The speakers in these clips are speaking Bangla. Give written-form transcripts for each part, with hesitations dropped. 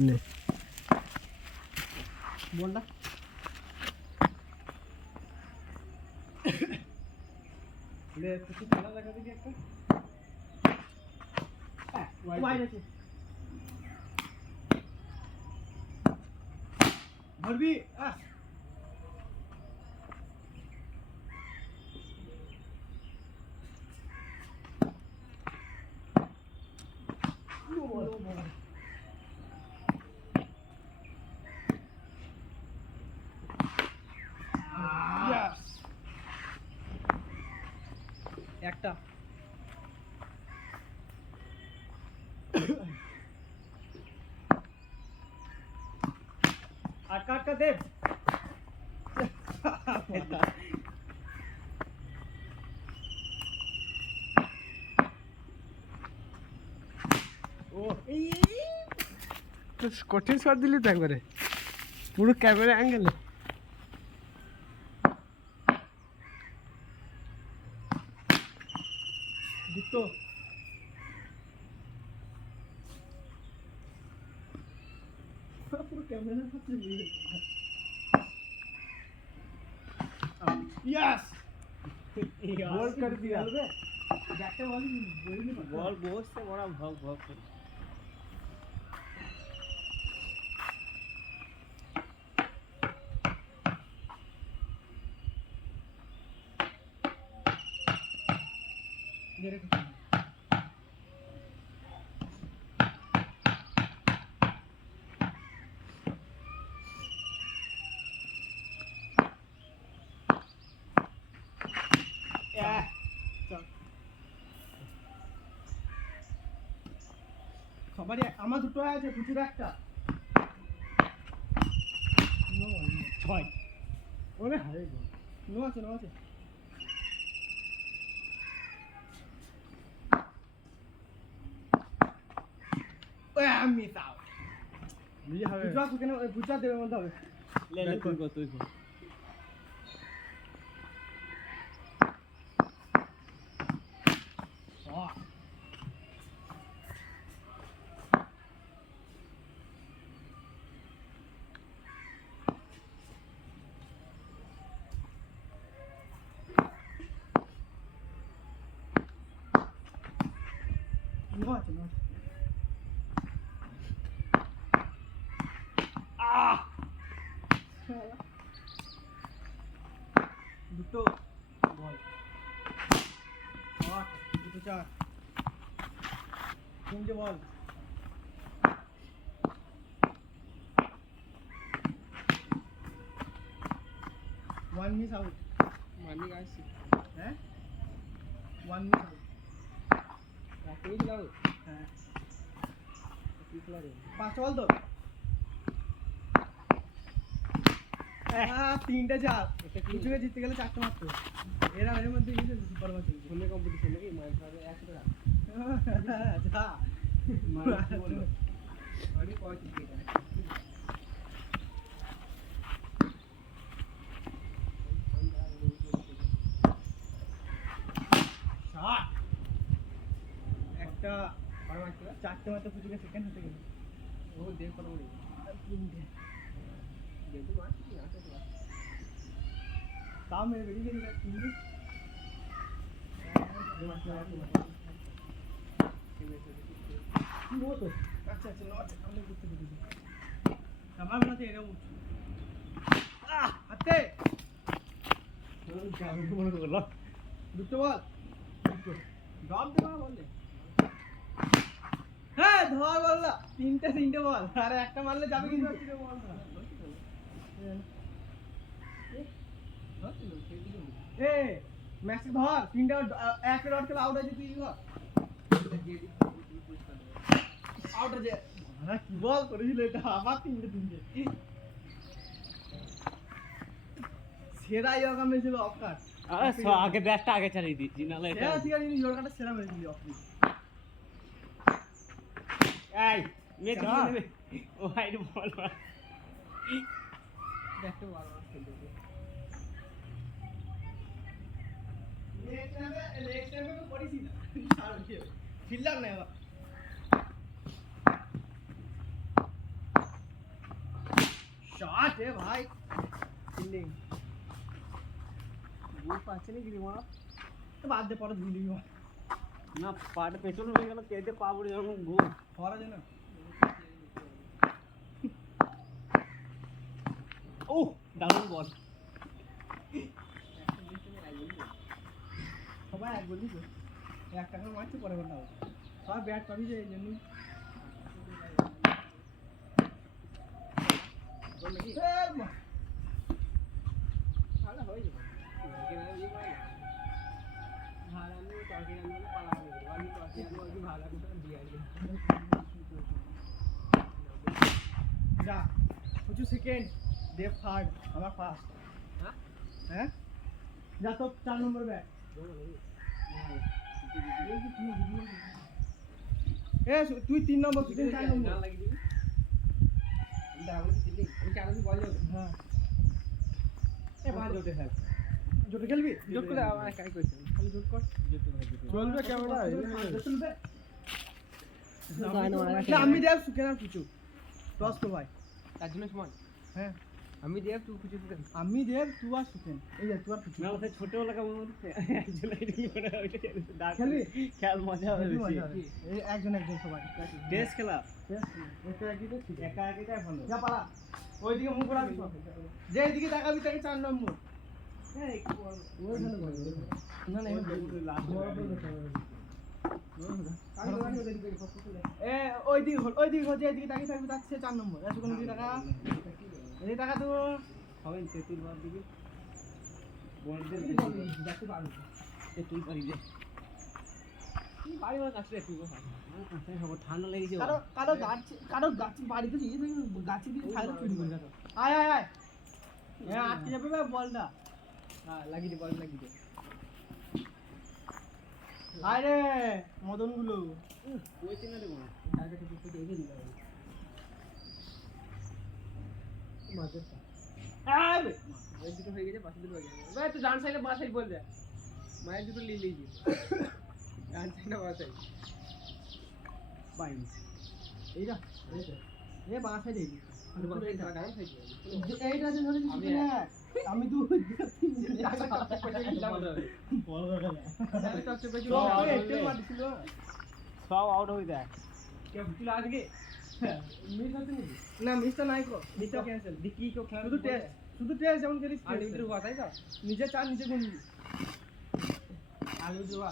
নে বলটা ले কিছু খেলা লাগা দেখি একটা ওয়াইড আছে ধরবি একটা আটকা দে ও এই তো কঠিন শট দিলি তো একবারে পুরো ক্যামেরা অ্যাঙ্গেলে দুটো পুরো ক্যামেরা সাথে মিলে यस गोल कर दिया बैटे बॉल बोलने पर बॉल बहुत से बड़ा भाग भाग कर मेरे को খবরে আমার দুটো আছে কুচুর একটা নো ছয় ওরে হারে গো নো আছে ওই আমি তাও বিয়ে হবে বুঝা কেন বুঝা দেবে মধ্যে হবে ले ले तू को নো আছে দুটো বল আট দুটো চার তিনটে বল ওয়ান মিস আউট मारने का ऐसे হ্যাঁ ওয়ান মিস আউট तेज लाओ হ্যাঁ पिछला रे পাঁচটা বল তো তিনটে চার কিছুকে জিততে গেলে চারটে মাত্র এরা এর মধ্যে সুপার ম্যাচ खेलने कंपटीशन में मार खा रहे 100 টাকা যা मार কি বলবো আরে কয় ক্রিকেট ষাট একটা আর মারছিল চারটে মাত্র কিছুকে সেকেন্ড হতে গেলে ও দেখ কত বড় তিনটে দেখো মার কি আছে তো তাও মেরে বেরিয়ে গেলি তিনটে কি হতো আচ্ছা লট আমরা করতে পেরেছি আমার মনে হচ্ছে এরকম হাতে মনে করলো দুটো বল ড্রপ দেবো না বললে হ্যাঁ ধর বললা তিনটে বল আর একটা মারলে যাবে কিন্তু বল এ ম্যাচ ধর তিনটা একটা ডট খেলে আউট আছে তুই ধর আউট আছে কি বল করেছিল এটা আবার তিনটে সেরা ইয়কা মেরেছিল অফ কাট আগে ব্যাটটা আগে চালিয়ে দিচ্ছি নালে এটা সেরা ঠিক আছে ইয়র কাটা সেরা মেরেছিল অফ এই মে দিবে ও হাইড বল মার দেখতে ভালো খেলতে নেক্সট টাইমে তো করিস না ফিল্ডার নাই আবার শট এ ভাই ফিল্ডিং গোল পাচ্ছে নাকি রে মারা বাদ দে পরে ধুই দিবি না পাটা পেছনে হয়ে গেল কেটে পা পড়ে যখন গোল হওয়ার আছে না ও দারুণ বল সবাই এক বলি তো এক টাকা মারছে পরে বল নাও সবাই ব্যাট পাবি যে এই জন্যই ভালো হয়ে যাবে ভালো আমি তরকারি রান্না পালা হবে আমি তরকারি রান্না কি ভালো করে দিয়ে আসবে যা কিছু সেকেন্ড দেব থার্ড আমার ফার্স্ট হ্যাঁ হ্যাঁ যা তো 4 নম্বর ব্যাট এ তুই 3 নম্বর তুই 4 নম্বর লাগিয়ে দিবি দাঁড়াবো দিলি আমি চার বল যাবে হ্যাঁ এ ভালো জোটে খেল জোট খেলবি জোট করে আমার কাই কইছে খালি জোট কর চলবে ক্যামেরা চলবে গান মারা না আমি দেব সুকেন আর কিছু টস তো ভাই তার জন্য সমান হ্যাঁ আমি দেব তুই কিছু দেব আমি দেব তুই আর সুকেন এই যে তুই আর কিছু না ওটা ছোট লাগা মনে একজন এডিটিং করে ওইটা খেলবি? খেল মজা হবে হেবি মজা বেশি হবে। এই একজন একজন সবাই টেস্ট খেলা একা একই ঠিক একা একাই ভালো যা পালা ওইদিকে মুখ ঘোরাবি সব। যে দিকে তাকাবি তাকে 4 নম্বর হ্যাঁ একটু বল ওই ভালো করে না না লাস্ট এ ওই দিকে যে দিকে তাকিয়ে থাকবি তার সে 4 নম্বর এসে কোন দিকে টাকা এই টাকা তো হবে তেতুল বার দিবি বলদের দেখতে পারবি তেতুল পারি দে কি বাড়ি আমার কাছে তুই বল আমার কাছে সব ঠান্ডা লেগেছে কারো গাছ বাড়িতে গিয়ে গাছের দিকে খাইলে চুরি করে দেখো আয় আয় আয় হ্যাঁ আটকে যাবে ভাই বলটা হ্যাঁ লাগিয়ে দে বল লাগিয়ে দে আয় রে মদন গুলো ওই চিনা দেবো না টাকা ঠিক করে এগিয়ে দিবা মাঝেরটা আয় ওই দুটো হয়ে গেছে বাকি দুটো হয়ে গেছে ভাই তুই ডান সাইডে বাঁ সাইড বল দে মায়ের দুটো লিয়ে লিয়ে ডান সাইডে বাঁ সাইড বাইন এইটা এ বাঁ সাইডে ডান সাইড এইটা যে ধরে দিচ্ছি না আমি দু সব আউট হয়ে যায় কেউ ছিল আজকে মিস হচ্ছে নাকি না মিসটা নাই কো মিসটা ক্যান্সেল দেখি কেউ খেলা শুধু টেস্ট যেমন করিস আর লিমিটের কথা তাই তো নিজে চার নিজে গুনবি আলু জোয়া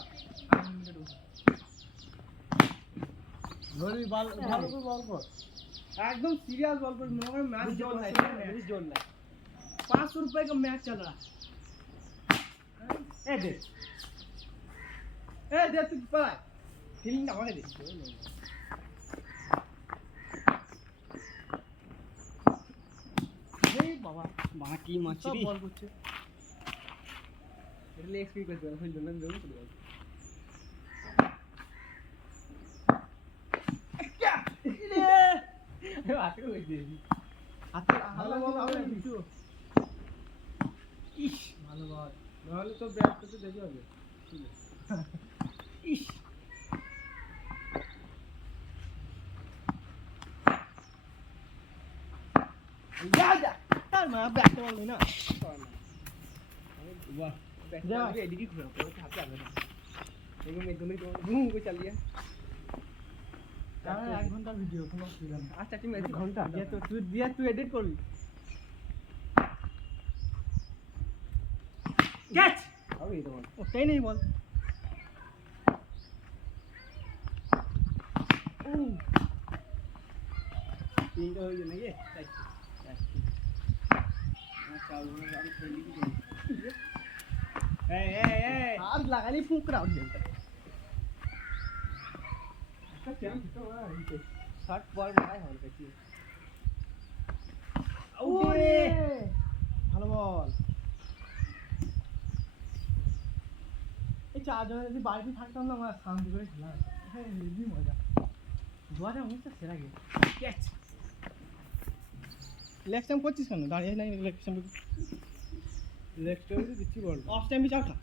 ধরি বল ভালো করে বল কর एकदम सीरियस बॉल पर मनो में मैच जोड़ जोड़ है है मिस जोड़ है 500 रुपए का मैच चल रहा ए दे तू पड़ा फीलिंग ना होने दे এই বাবা বাকি মাছি সব বল করছে এটা লেগ স্পিড করতে হবে জন্য জন্য চলে যাবে হাতে করে দিয়েছি হাতে ভালো বল হবে কিছু ইস ভালো বল নাহলে তো ব্যাট করতে দেখে হবে ইস যা যা তার মা ব্যাটটা বল না वाह जा। बैठ एडिट कर रहा हूं हाथ लगा देखो मैं दोनों को घूम को चल गया তার 1 ঘন্টার ভিডিও কোনো অসুবিধা নেই आज चाची मैं ঘন্টা দিয়ে তো তুই এডিট করবি ক্যাচ अब ये तो बोल ওটাই নেই বল तीन का हो गया ना ये हाथ लगाली फूंक रहा हूँ शॉट बॉल मारा है देखिए ওরে ভালো বল এই চারজন যদি বাড়িতে থাকতাম না আমার শান্তি করে খেলা হতো হ্যাঁ হেভি মজা 2019 সেরা গেম ক্যাচ লেগ টাইম করছিস কেন দাঁড়িয়ে নাই লেগ টাইম নেক্সট টাইম দিচ্ছি বল অফ টাইম বিচার খা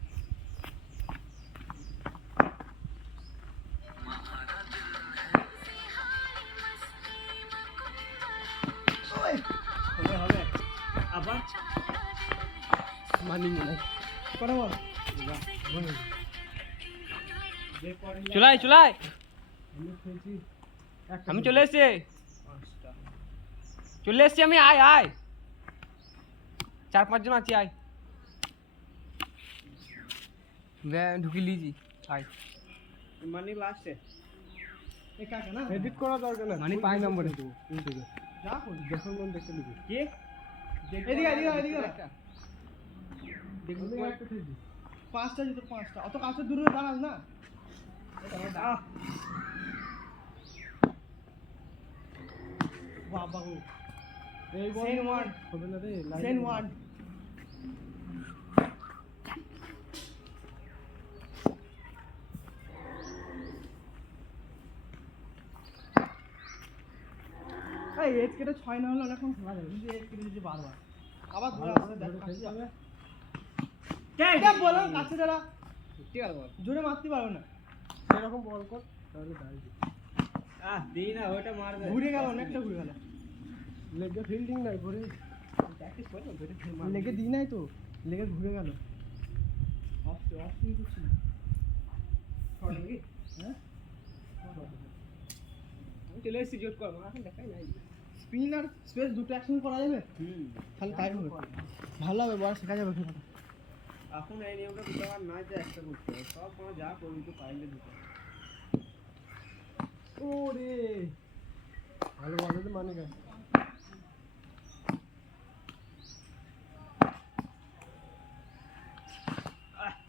হবে হবে মানি নাই কটা বল চলাই চলাই আমি খেয়েছি আমি চলে এসেছি চলে এসেছি আমি আয় আয় 4-5 জন আছি আয় ঢুকি লিজি আয় মানি লাস্টে এই কাকা না এডিট করা দরকার না মানে 5 নম্বরে ইউটিউবে যা করি যখন মন দেখে নিবি কি এদিকে এদিকে দেখবো একটা খেয়েছি পাঁচটা জুতো পাঁচটা অত কাছে দূরে দাঁড়াস না বাবা গো এই বল সেন ওয়ান হবে না রে সেন ওয়ান এই এজ কেটে 6 না হলে অনেকক্ষণ খেলা যাবে কিন্তু এজ কেটে যদি বারবার আবার ঘুরে আসলে দেখ কাছে যাবে এটা বলো কাছে দাঁড়া ঠিক আছে বল জোরে মারতে পারো না এরকম বল কর তাহলে দাঁড়িয়ে দেই না ওটা মার ঘুরে গেল অনেকটা ঘুরে গেল লেগে ফিল্ডিং নাই করে প্র্যাকটিস করো লেগে দিই নাই তো লেগে ঘুরে গেল অফ অফ কিন্তু ছিল হ্যাঁ আমি চলে এসেছি জোট কর এখন দেখাই নাই স্পিন আর স্পেস দুটো একসঙ্গে করা যাবে তাহলে তাই হবে ভালো হবে বড় শেখা যাবে খেলাটা এখন এই নিয়মটা দুটো আর না যে একটা করতে হবে সব কোনো যা করবি তো পাইলে দুটো ওরে ভালো ভালো তো মানে গেছে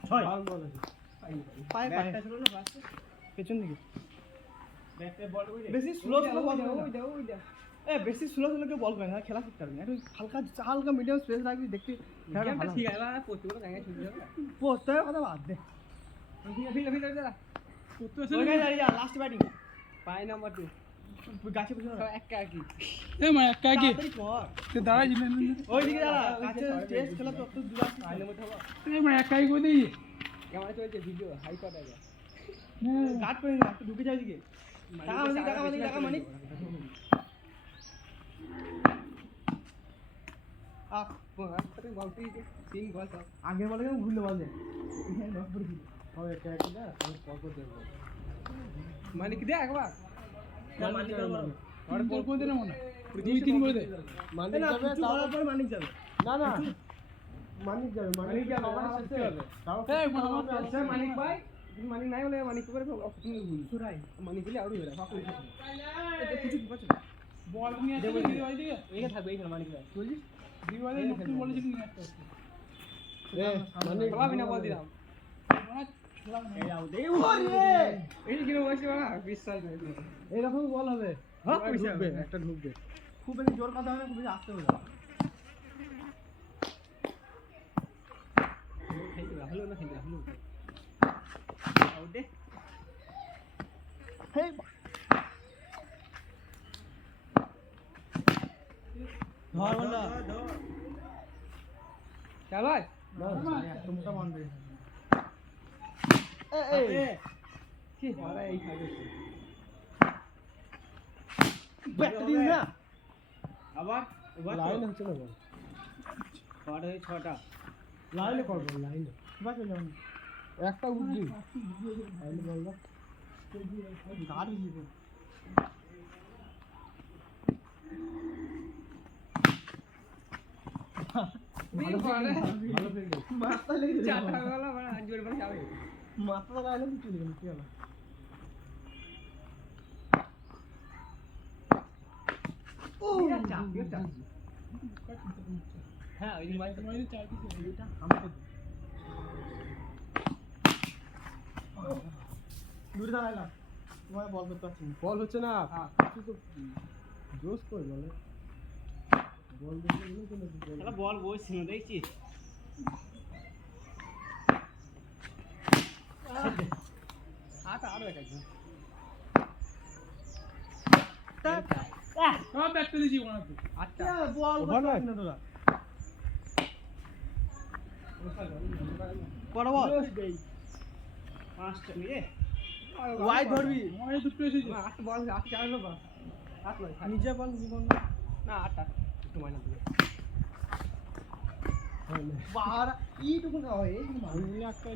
ছয় ভালো বল আছে পায়ে পায়ে ব্যাটটা ছিল না ফার্স্টে পেছন দিকে ব্যাটটা বল ওই বেশি স্লো স্লো বল ওই দাও ওই দাও এ বেশি স্লো স্লো কে বল করে না খেলা শিখতে পারবি না একটু হালকা হালকা মিডিয়াম স্পেস রাখবি দেখতে খেলাটা গেমটা ভালো ঠিক আছে না পড়তে করে গায়ে ছুটে যাবে পোস্টারের কথা বাদ দে ফিল ফিল দাদা ওইখানে দাঁড়িয়ে যা লাস্ট ব্যাটিং পাই নাম্বার 2 গাছে বসে সব একা কি এ মা একা কি তাড়াতাড়ি কর তে দাঁড়াই দিলেন ওই দিকে দাঁড়া কাছে টেস্ট খেলা তো একটু দূর আসতে পাই নাম্বার থাকো এ মা একাই কই দেই কেমন চলছে ভিডিও হাই পাটা যা কাট করে না একটু ঢুকে যাই দিকে টাকা মানি আপ বলতে 3 বল সব আগে বলে কেন ভুললে বল দে হবে একা একা না আমি কত দেব মানে কি দে একবার না মানি করব আর বল কই দে না মনে 2-3 করে দে মানিক যাবে তারপর পর মানিক যাবে না না মানিক যাবে মানিক যাবে আমার সাথে হবে এই মোহাম্মদ আছে মানিক ভাই মানিক নাই বলে মানিক করে তুমি ভুল সুরাই মানিক দিলে আরো হয়ে যাবে এটা কিছু কি পাচ্ছ বল নিয়ে আসতে দিদি ভাই দিকে এইটা থাকবে এইখানে মানিক ভাই বুঝিস দিদি ভাই নতুন বলেছিল নিয়ে আসতে এ মানিক খেলাবি না বল দিলাম এই আউ দে ওরে এই কিলো বসে না বিশ্বাস নেই এরকম বল হবে হ্যাঁ ঢুকবে একটা ঢুকবে খুব বেশি জোর কথা হয় না খুব বেশি আস্তে হবে হলো না খেলতে হলো আউট দে হেই ধর বন্ধা চলো তোমটা বন্ধ রে এই কি হরা এই খাবে ব্যাটারি না আবার লাইন হচ্ছে না বল 6টা লাইনে করব লাইনে বাজে যাও একটা উঠবি লাইনে বল না গাড়ি দিব ভালো করে ভালো ফিল্ডিং মাথা লেগে চারটা গলা মানে আজ জোরে বলে যাবে মাথা লাগালে কিছু নেই কি হলো ও হ্যাঁ ওই দিন বাইরে তোমাদের চার পিস এটা আমাকে দূরে দাঁড়ালাম তোমায় বল করতে পারছি না বল হচ্ছে না হ্যাঁ। কিছু তো জোস কই বলে বল দেখে গেলে তো না শালা বল বসছে না দেখছিস হাত আরো একটা সব ব্যাটটা দিছি ওনাতে আটটা বল ওভার নয়? না তোরা কটা বল পাঁচটা নিয়ে ওয়াইড ধরবি আমার এই দুটো এসেছে আটটা বল আটটা চালালো বা আট নয় নিজে বল জীবন না আটটা একটু মাইনাস দিবে বাড়া এইটুকু না হয় এই মানুষ একটা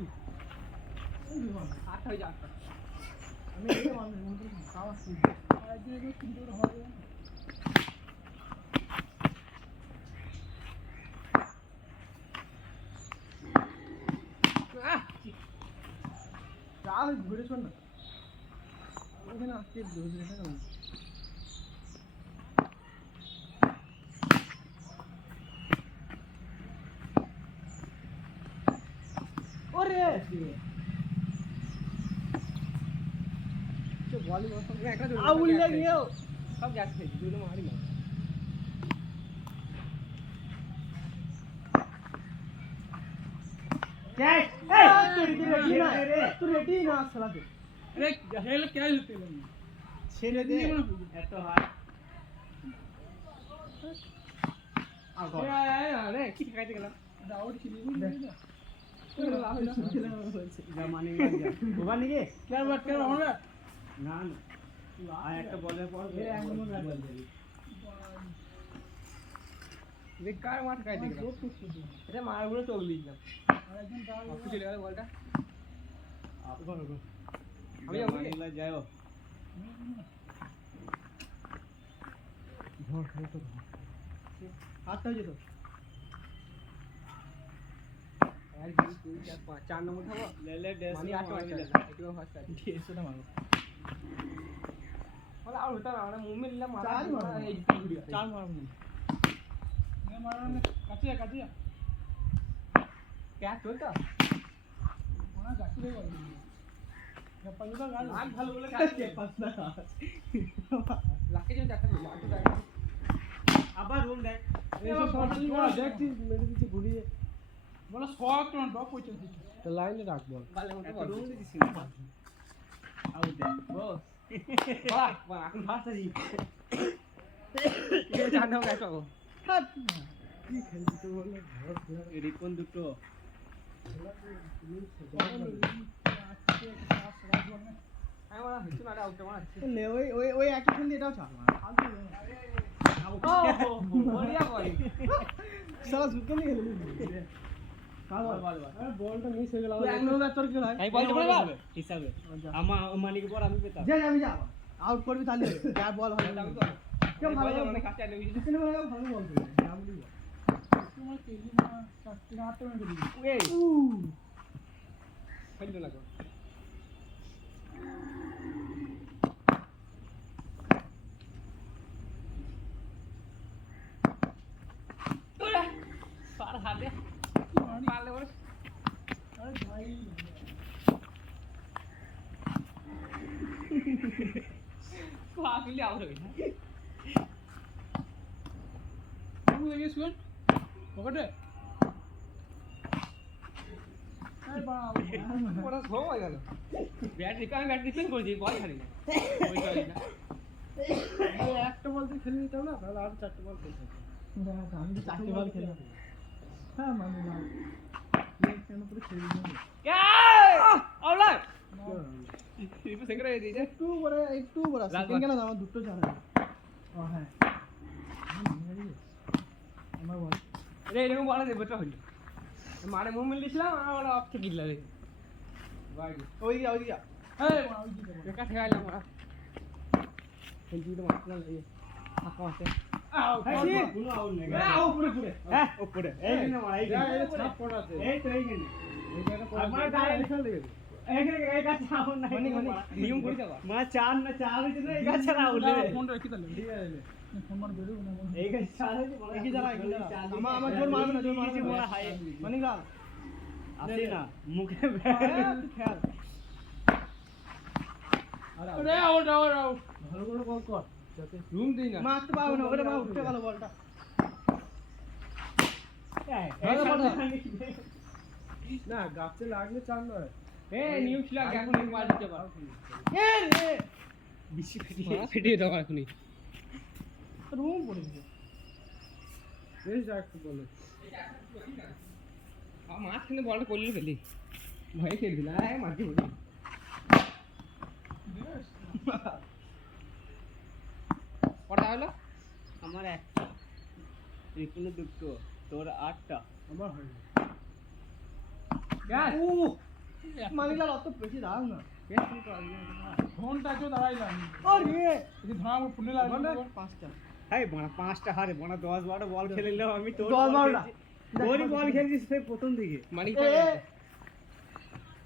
আটটা হয়ে যায় আটটা আমি এই মানুষ মন্ত্রী খাওয়া শুরু আর একদিন এগুলো চিন্তা করে হবে চা ঘুরে শোন না ওখানে আজকে ধরে থাকে না ওরে বলি একটা আউল লাগিও সব গ্যাস খেয়েছি দুটো মারি না তুই রেডি না খেলাতে अरे हेल क्या होते हैं ছেড়ে দে এত হয় আগো আরে কি খাইতে গেলাম দাউড ছিল না জামানি যা ওবা নিকে क्या बात कर रहा हूँ ना না না আর একটা বলের পর বেকার মাঠ খাইতে গেলাম এটা মার গুলো চোখ দিলাম আপনি চলে গেল বলটা আমি যাও হাতটা যেত এক দুই তিন চার পাঁচ চার নম্বর খাবো মানে আট একটু ফার্স্ট আছে এসোটা মারো বলে আর হতো না আমরা মুভমেন্ট নিলাম চার মারো। এই ঘুরি চার মারো मारने काटिया काटिया ক্যাচ চলতো वहाँ जाके ले वाली या पंजा गाल আট ভালো বলে কাটছে পাঁচ না লাকে যেন চারটা করলো আট আবার রুম দেখ ये सब शॉट नहीं हुआ देख ती मेरे पीछे भूली है बोला 100 टन डॉग कोई चल तो लाइन में रख बोल ভালো মতো একটা বল রুম দিছি না আউট দে বস বাহ বাহ এখন ফার্স্ট আছি এটা চার নাও ক্যাচ পাবো কি খেলছি তো বললে ঘর খেলা রিপন দুটো আমি মনে হচ্ছে না আউট মনে হচ্ছে লে ওই ওই ওই একই খেললে এটাও চাপ মারা ফালতু ও বড়িয়া বল সারা ঝুঁকে নিয়ে গেল বলটা মিস হয়ে গেল তোর কি হয় এই বলতে পারবা হিসাবে আমার মালিক পর আমি পেতাম যা আমি যা আউট করবি তাহলে যা বল হবে আমি তো কেউ ভালো ভালো বল অনেক কাছে আনে বুঝিস জিতনে বলে ভালো বল করে যা বলি तुम्हारे तेली में चार आठ में दी এই খেলতে লাগো পার হাতে পারলে বলে अरे भाई পাগলি আউট হই না तुम लगे सुन पकड़े अरे बाप ওরা ধো হয়ে গেল ব্যাট রিপে আমি ব্যাট রিপেন করেছি বল ছাড়ি না ওই ছাড়ি না একটা বল দিয়ে খেলে নিতাম না তাহলে আর চারটে বল খেলতে আমি তো চারটি বল খেললাম হ্যাঁ মানে না কেন পুরো খেলে দিলাম আউট রিপে সেকেন্ড হয়ে দিয়েছে একটু বড় লাল সেকেন্ড বল। কেন আমার দুটো জানা ও হ্যাঁ আমার বল রে এরকম বলা দেবে তো হইলো মারে মুভমেন্ট দিছিলাম আমার অফ থেকে গিলা রে বাইরে ওই যা এই বড় ওই দিকে বেকার ঠেকাইলাম ওরা খেলছি তো মারতে না লাগে ফাঁকা আছে কোনো আউট নেই উপরে হ্যাঁ উপরে এই না মারা এই ছাপ পড়া আছে এই তো এই গেলে এইটা পড়া আমার ডাইরেক্ট খেল দেবে এখানে এই কাছে আউট নাই নিয়ম করে যাবা মা চার না চার হইছে না এই কাছে আউট রে ফোনটা রেখে দিলাম ঠিক আছে ফোন মার বেরো না এই কাছে চার হইছে একই জায়গা আমার জোর মারবে না জোর মারবে মোরা না হাই মানে গাল আসে না মুখে খেয়াল আরে আউট আউট আউট ভালো করে বল কর যাতে রুম দেই না মারতে পারবে না ওরে মা উঠতে গেল বলটা না গাছে লাগলে চার নয় এই নিউজ লাগ এখন এই মার দিতে পারো এ রে বেশি ফেটিয়ে দাও এখনই রুম পড়ে গেছে বেশ একটু বলে মাছ কিনে বলটা করলে ফেলি ভয়ে খেলবি না মারতে বলি কটা হলো আমার একটা রিপুনে দুটো তোর 8টা আমার হয়ে গেছে ক্যাচ মানিকলাল অত বেশি দাঁড়াও না ঘন্টা কেউ দাঁড়াইলাম আরে যদি ধরা আমার ফুলে লাগবে 5টা এই বড় 5টা হারে বড় 10-12 বল খেলে নিলাম আমি তোর 10-12টা তোরই বল খেলছিস সেই প্রথম দিকে মানিক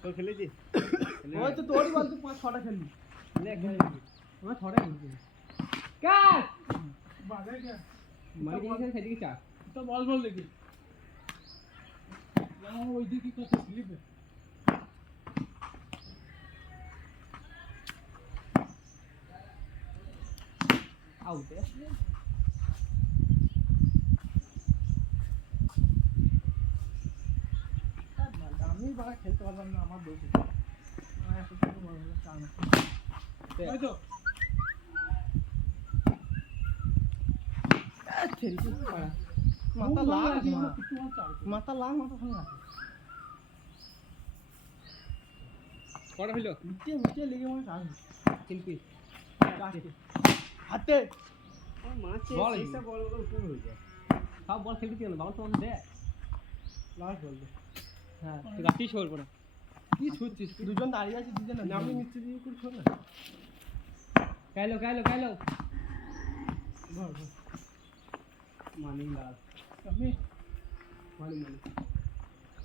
তোর খেলেছিস ওই তো তোরই বল তুই 5-6টা খেললি আমার 6টা খেলছি ক্যাচ বাজারে কে মানিক এসে খেলছিস চা তো বল দেখি আমার ওই দিকে কত স্লিপে আউট আমি বাড়া খেলতে পারলাম না আমার দোষ আমার এত কিছু বল হলো চার না ওই তো খেলছি মাথা লাগ কিছু আমার চাল মাথা ভাঙা কটা হইলো মিটে লেগে মনে চাল 3 পিস হাতে বল এইসব বলগুলো উপর হয়ে যায় সব বল খেলতে কেন বাউন্স অন দে লাস্ট বল দে হ্যাঁ তুই রাখছিস ওর পরে কি ছুটছিস দুজন দাঁড়িয়ে আছে দুজন নামে মিস্ত্রি দিয়ে করে ছোড় না কাইলো ঘর মানিক লাল আমি মানিক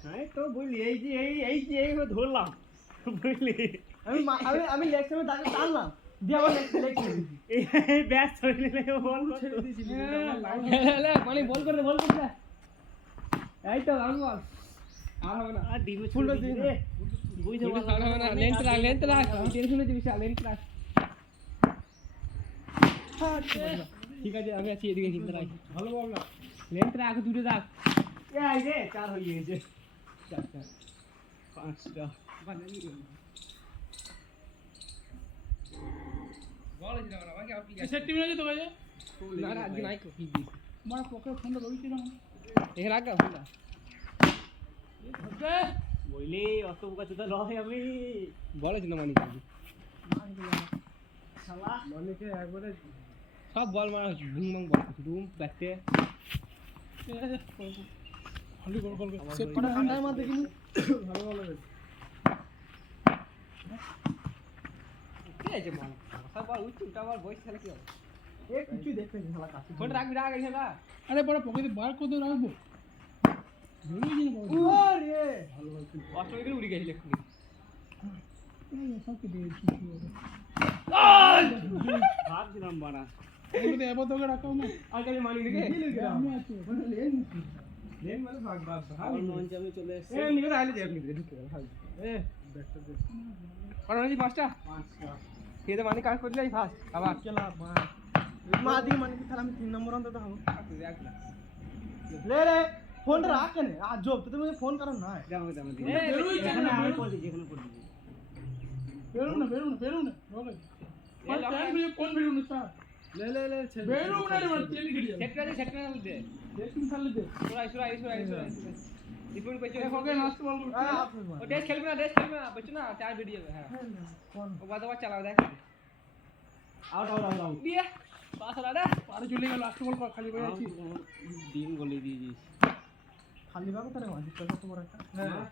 হ্যাঁ তো বলি এই যে ধরলাম বুঝলি আমি লেগ সাইডে দাঁড়িয়ে টানলাম দিয়ে আবার লেগ এই ব্যাস ধরে নিলে বল ছেড়ে দিয়েছিলি মানে বল করে এই তো রান বল আর হবে না আর ডিমে ফুলটা দিয়ে রে বুঝতে পারছ না লেন্থ রাখ আমি টেনশনে দিবি লেন্থ রাখ ঠিক আছে আমি আছি এদিকে চিন্তা রাখ ভালো বল না লেন্থ রাখ দূরে রাখ এই রে 4 হয়ে গেছে 4টা 5টা বানানি বল দিনা আমাকে আপনি সেট টিম আছে তো ভাই না না আজকে নাই কি দিস আমার পকেট ফোনটা রইছে না এখানে রাখ ফোনটা ওকে বইলে অত কাছে তো লয় আমি বলেছ না মানি শালা মানিকে একবারে সব বল মারা হচ্ছে বুম বাং বল রুম ব্যাটে হলি গোল সেট টিম কটা কান্দার মধ্যে কিনি ভালো ভালো কি আছে বল সব বল উল্টা বল বয়স খেলা কি হবে এ কিছু দেখবে না শালা কাছে ফোন রাখবি রাখ এখানে রাখ আরে বড় পকেটে বার করে রাখবো ধরে দিন বড় ওরে ভালো ভালো অষ্টমী করে উড়ে গেছিল এক্ষুনি এই সবকে দিয়েছি ভাবছিলাম বাড়া এগুলো এবার তোকে রাখাও না আর কাছে মানি রেখে আমি আছি লেন মানে ভাগ ভাগ ভাগ মঞ্চে আমি চলে এসেছি এই নিকে আইলে যাই আপনি ঢুকে গেল ভাই এ ব্যাকটা দে কটা হয়েছে 5টা খেতে মানি কাজ করে যাই ফার্স্ট আবার কেলা মা দি মানে কি তাহলে আমি 3 নম্বর অন্তত হবো দেখ না লে ফোনটা রাখ কেন আজব তো তুমি ফোন করো না যাও যাও দি এখানে আমি করে দিই যেখানে করে দিই বেরো না রোগে কোন বেরো না স্যার লে বেরো না রে তেল গড়িয়া সেট করে দে দেখুন তাহলে দে সুরাই রিপোর্ট পেছো ওকে নষ্ট বল ও টেস্ট খেলবে না বচ্চু না 4 ভিডিও হ্যাঁ কোন ও বাদ চালাও দেখ আউট দিয়ে পাস হলো রে পারে চলে গেল লাস্ট বল খালি বই আছি দিন বলে দিয়েছিস খালি বাবু তারে মাঝে কত বড় একটা হ্যাঁ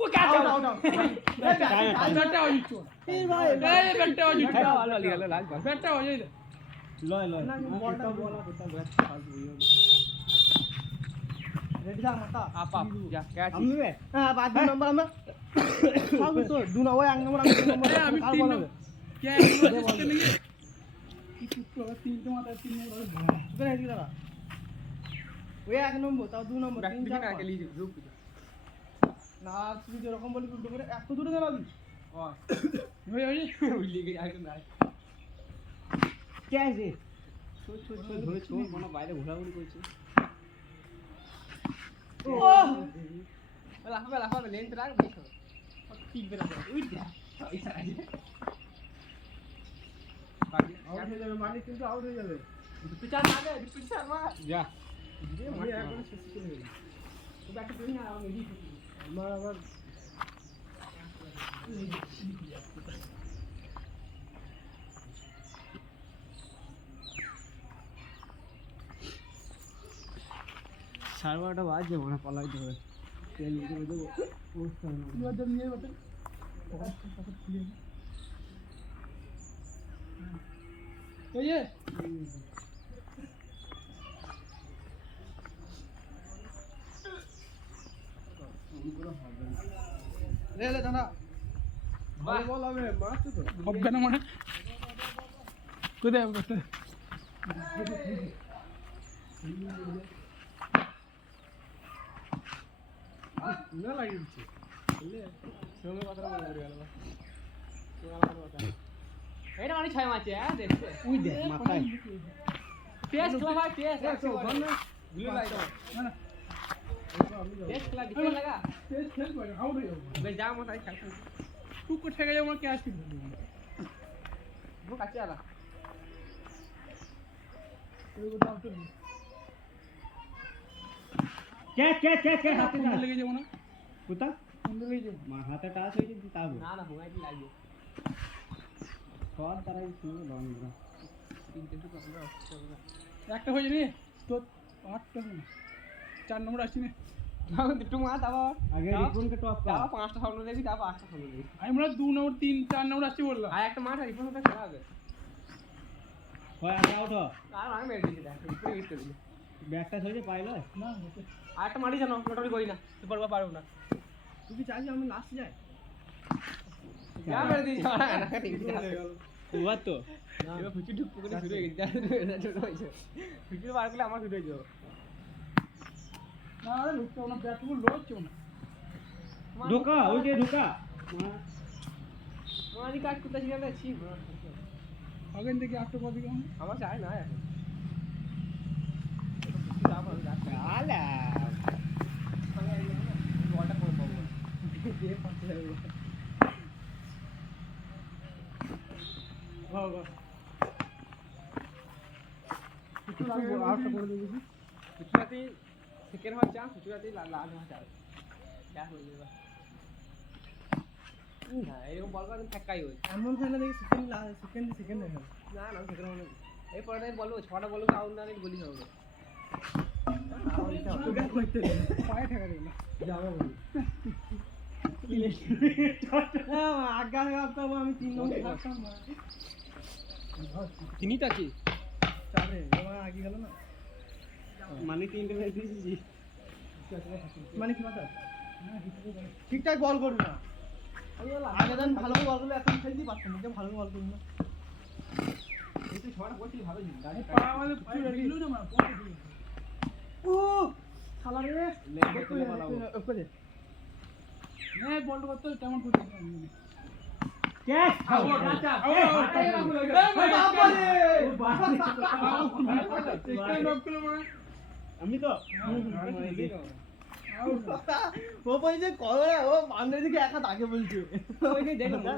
ও ক্যাচ আউট ব্যাটটা হয়ে যাচ্ছে এই ভাই এই ব্যাটটা হয়ে যাচ্ছে ভালো লাগি গেল লাল বল ব্যাটটা হয়ে যাচ্ছে লয় না বলটা বলা রেডি থাক মাতা আপ যা ক্যাচ আমি রে হ্যাঁ 5 নম্বর আমরা সব তো 2 নম্বর 1 নম্বর আমি 2 নম্বর আমি কাল 3 বলা নম্বর क्या है इसके नहीं কি কুত্তো 3 তো মাথা 3 নম্বর তোরা এদিকে দাঁড়া ওই 1 নম্বর তাও 2 নম্বর 3 4 আগে লিয়ে গ্রুপ না তুই যেরকম বলি উল্টো করে এত দূরে দাঁড়াবি হয়ে ওই লিগে আগে না ক্যাচ রে ছোট ধরে ছোট কোনো বাইরে ঘোরাঘুরি করছে ও লাফা লেন্থ রাখ দেখো ঠিক বেলা ওই যা এই সাইডে আউট হয়ে যাবে মানে কিন্তু আউট হয়ে যাবে পিছার না দে পিছার মা যা আমি একবার শেষ করে গেলাম তো ব্যাক করে না আমি এদিক আমার আবার 12:30 বাজে মনে পালাইতে হবে তেল নিতে দেবো অবস্থা না দুয়ার জন্য নিয়ে বটে পকেট খুলে এই যে লে লে দাদা বল হবে মাছ তো হবে না মানে কোথায় বসে না লাগিয়ে দিচ্ছে বুঝলে সঙ্গে কথাটা মনে করে গেল এটা মানে 6 মাছ দেখছে উই দে মাথায় টেস্ট খেলা ভাই টেস্ট ওখানে গুলো লাইট না না টেস্ট খেলা দিতে লাগা তেজ খেল করে হাউ রে বেশ যা মাথায় খাই তুই को ठेका जाऊंगा क्या स्पीड वो কাছে আলা कोई को डाउट नहीं কে हाथ में लेके जाओ ना কোথা अंदर ले जाओ মা হাতে টাচ হয়েছে তাবো না না হুঁগাইতে লাগবে সব তারাই শুনে লঙ্গরা তিনটে তো আমরা চলবে না একটা হয়ে যাবে তো 8টা না 4 নম্বর আসছে না একটু মা দাও আগে রিপন কে টপ দাও 5টা সামনে দেবি দাও 8টা সামনে দেবি আমি বললাম 2 নম্বর 3 4 নম্বর আসছে বললাম আর একটা মাঠ রিপোর্ট হতে খেলা হবে হয় আগে আউট আর আমি মেরে দিছি দেখ রিপোর্ট হিট করে দিলি ব্যাকটা হয়ে পাইলো না আর একটা মারি জানো মোটামুটি করি না সুপার বা পারবো না তুই কি চাইছিস আমি লাস্ট যাই যা মেরে দিছি ওয়া তো এবার ফুচি ঢুক করে শুরু হয়ে গেছে শুরু হয়েছে ফুচি বার করলে আমার শুরু হয়ে যাবে না আরে লুকটা না ব্যাট বল লোচ্ছো না ঢোকা ওই যে ঢোকা মারি কাট করতে শিখে ছি আগে থেকে 8টা কত কেমন আমার চাই না এখন আলা বলটা কম পাবো দিয়ে পাঁচে যাবে বাবা একটু আউটটা করে দিবি কিছুটাতে সেকেন্ড হওয়ার চান্স কিছুটাতে লাল হওয়ার চান্স যা হয়ে যাবে না এরকম বল করে ঠেকাই হই এমন হয় না দেখি সেকেন্ড হয়ে গেল না না সেকেন্ড হবে এই পরে বলবো 6টা বলবো আউট না নিলে বলি হবে পায়ে ঠেকা দিল যাবো আগা আগা আমি 3 নম্বর থাকতাম না তিনি তো আছে চারে আমার আগে গেল না মানে 3টে ম্যাচ দিয়েছি মানে কি কথা ঠিকঠাক বল করবি না আগে দিন ভালো বল করলে এখন খেলতেই পারতাম না ভালো বল করবি না এই তো 6টা বলছিস ভালো ছিল পা আমাদের দিল না মানে পড়ে দিল ও শালা রে ওপরে না বলটা কত কেমন করতে ক্যাচ আমি তো ও বলছে করে ও বান্ধব দিকে একা তাকে বলছে ওই যে দেখো না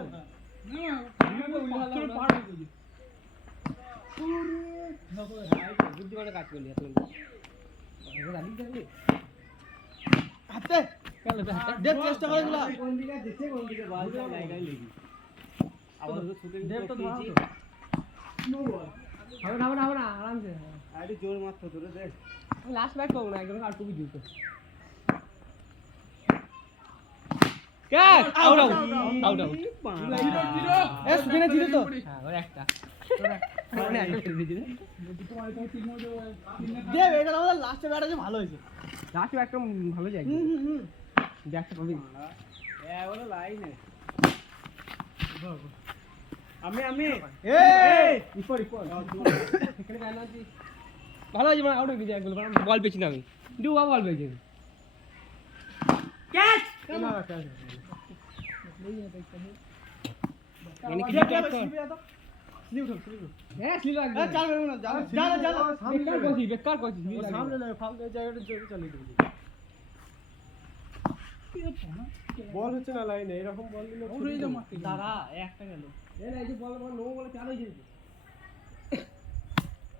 বুদ্ধি করে কাজ করলি এত রানিং দেখলি হাতে কেন দেব চেষ্টা করে গুলা কোন দিকে দেখে কোন দিকে বাল জায়গায় লেগে আবার তো ছুটে দেব তো ধরা নো বল হবে না আরামসে আরে জোর মারতো তোরে দেখ লাস্ট ব্যাট করবো না একদম আর টুপি দিতে ক্যাচ আউট আউট এ সুবিনা জিরো তো হ্যাঁ ওর একটা মানে একটা ফেলে দিয়েছে দেব এটা আমাদের লাস্টে ব্যাট আছে ভালো হয়েছে লাস্ট একটা ভালো যায় ব্যাটটা পাবি এ বলে লাইনে আমি এই ইপর এখানে কেন আছি ভালো আছে মানে আউট হয়ে গেছে একগুলো বল পেয়েছি না আমি দু বল পেয়েছি ক্যাচ মানে কি হ্যাঁ স্লিপ লাগবে চাল বেরো না যা বেকার করছিস সামনে না ফাউল জায়গাটা জোরে চালিয়ে দিবি বল হচ্ছে না লাইনে এরকম বল দিলে ওই যে মারতে দাঁড়া একটা গেল এই না এই যে বল নো বলে চালু হয়ে যাবে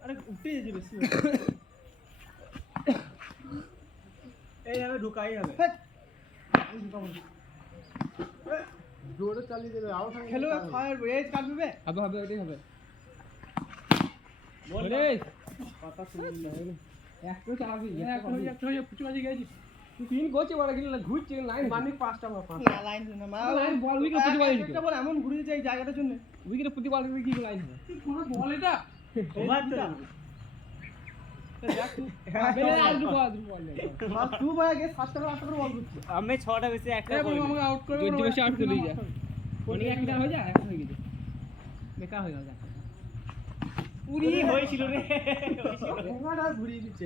আরে উঠে যাবে বেশি এই আমি ঢুকাই হবে জোরে চালিয়ে দেবে আউট হয়ে খেলো ফায়ার এজ কাটবে হবে ওটাই হবে বল রে কথা শুনলি না একটু চালাবি একটা হয়ে ফুচু কাছে গেছিস তুই তিন করছে বড় কিন্তু ঘুরছে লাইন মানে পাঁচটা আমার পাঁচ না লাইন না মা লাইন বল উইকেট প্রতি বল একটা বল এমন ঘুরে যায় এই জায়গাটার জন্য উইকেট প্রতি বল কি লাইন হবে তোমার বল এটা ওভার তো দেখ তুই আর দু বল বল তুই ভাই আগে 7টা করে 8টা করে বল করছিস আমি 6টা বেশি একটা এই বল আমাকে আউট করে যদি বেশি আউট করে যা অনেক একটা হয়ে যায় একটা হয়ে গেছে বেকার হয়ে গেল পুরি হয়েছিল রে ওখানে আর ঘুরিয়ে দিচ্ছে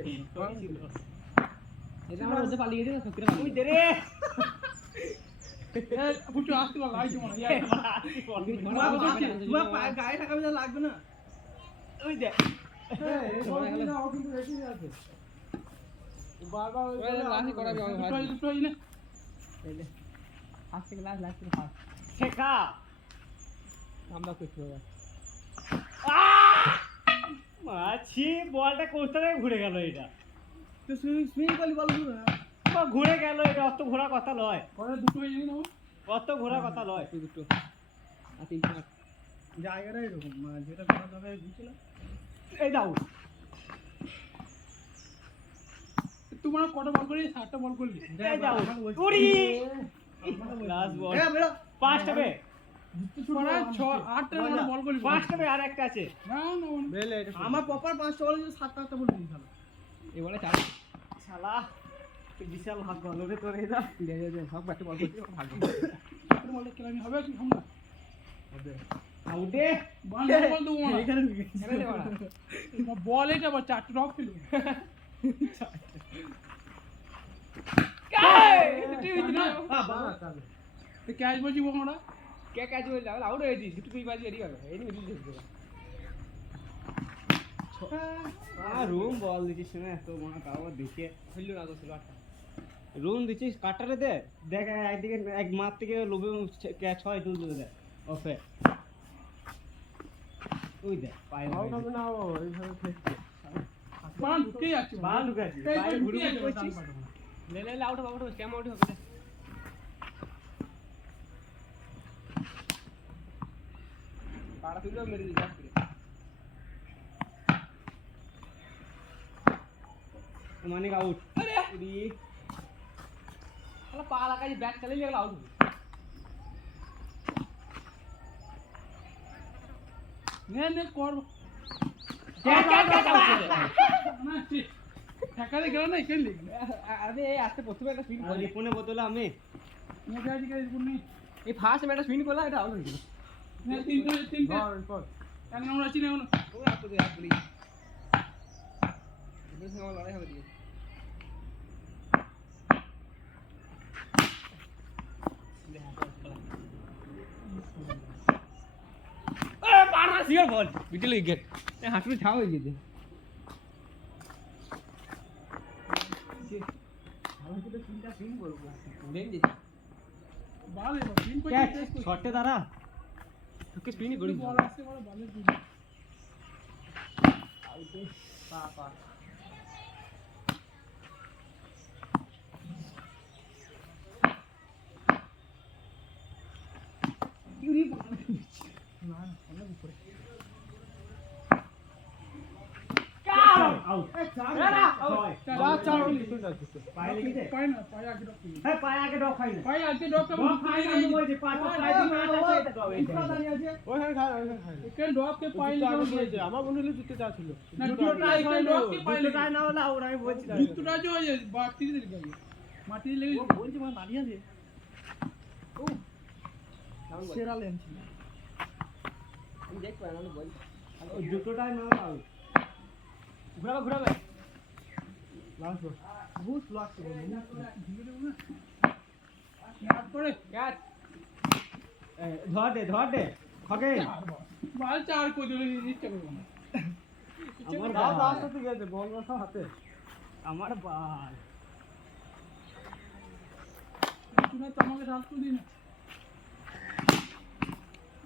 এটা আমরা ওদের পালিয়ে গেছে সত্যি তুই দে রে ফুচু আসতে বল আইছে মনে হয় তোমার পায়ে গায়ে ঠাকাবে যা লাগবে না ওই দে এই বল না ও কিন্তু রেডি আছে বারবার ওই লাস্টে করাবি আমার ভাই দুটো না ফার্স্ট থেকে লাস্ট থেকে ফার্স্ট শেখা আমরা করতে হবে মাছি বলটা কোস্টারে ঘুরে গেল এটা তো সুইং করলি বল ঘুরে না ঘুরে গেল এটা অত ঘোরা কথা লয় পরে দুটো হয়ে যাবে না অত ঘোরা কথা লয় তুই দুটো আর তিনটা জায়গাটা এরকম যেটা করা দরকার বুঝছিল এই দাও তোমার কটা বল করলি 7টা বল করলি এই দাও পুরি লাস্ট বল এ বেরো 5টা বে ছড়া 8টা বল করলি 5টা বে আর একটা আছে না না বেলে আমার প্রপার 5টা বল 7টা 8টা বল দিই শালা এবারে চার শালা বিশাল ভাগ গেল রে তোর এটা দে সব ব্যাটে বল করতে ভাগ বলটা খেলা হবে কি আমরা আউটে বল বল দেবো না এখানে ঢুকে এখানে দে বড়া বল এটা আবার 4টা ড্রপ খেলবো তো ক্যাচ বলছি আমরা কে ক্যাচ হয়ে যাবে আউট হয়ে দিস তুই বাজি এডি হবে এই মিডল দিস রুম বল দিছিস না এত মনে কাও দেখে হইল না গোসল আটটা রুম দিছিস কাটারে দে দেখ একদিকে এক মাঠ থেকে লোভে ক্যাচ হয় তুই দে ওকে ওই দে পায় না আউট হবে না ও এইভাবে ফেসছে বাল ঢুকে যাচ্ছে বাল ঢুকাছি এই বাইরে ঢুকে ঘুরে যাচ্ছে, বসছিস লে লে আউট হবে স্ক্যাম আউট হবে পাড়া তুইও মেরে দিস মানে আউট আরে রি শালা পা লাগাই ব্যাট চালিয়ে গেল আউট হবে নে নে কর না ঠিক ঠেকালে গেল না খেললি আরে আজকে প্রথমে একটা স্পিন আর রিপনে বোতলে আমি নে যাই গেল কোনি এই ফার্স্ট ম্যাচটা স্পিন করলাম এটা আউট হয়ে গেল নে তিনটে কেন আমরা আছি না এখন ও আপু দে আপু লি এদের সঙ্গে আমার লড়াই হবে দিয়ে পাড়া সিও বল বিটল উইকেট হাঁটুতে ছাও হয়ে গেছে আমি তো তিনটা স্পিন করব দেন দিছি বাল এবার তিন করে ক্যাচ টেস্ট করছি শটে দাঁড়া তোকে স্পিনই করি বল আসছে বলে বলের দিন আউটে পা পা ইউরি না অনেক উপরে আউট এ চার পায়ে লেগেছে পায় না পায় আগে ডক হ্যাঁ পায়ে আগে ডক খাই না পায় আগে ডকটা ডক খাই না বলছে পায়ে দিন আছে এটা ডক ওইখানে খায় এখানে ডক কে পায় দিয়েছে আমার মনে হলো জুতো চা ছিল না জুতোটা এখানে ডক কে পায় জুতোটা না হলে আউট আমি বলছি জুতোটা যে ওই বাতি দিলে গেছে মাটি লেগে বলছি মানে দাঁড়িয়ে আছে সেরা লেন ছিল আমি দেখ পাই না বল জুতোটাই না আউট ঘুরাবে ঘুরাবে লাস্ট বল বহুত লাস্ট বল ঢিলে দেবো না নাট করে ক্যাচ ধর দে খগে বাল চার করে দিলে ইচ্ছা করবো না আমার দাও বাল লাস্ট ঠিক আছে বল রাখা হাতে আমার বাল তুমি তো আমাকে রাখতে দিই না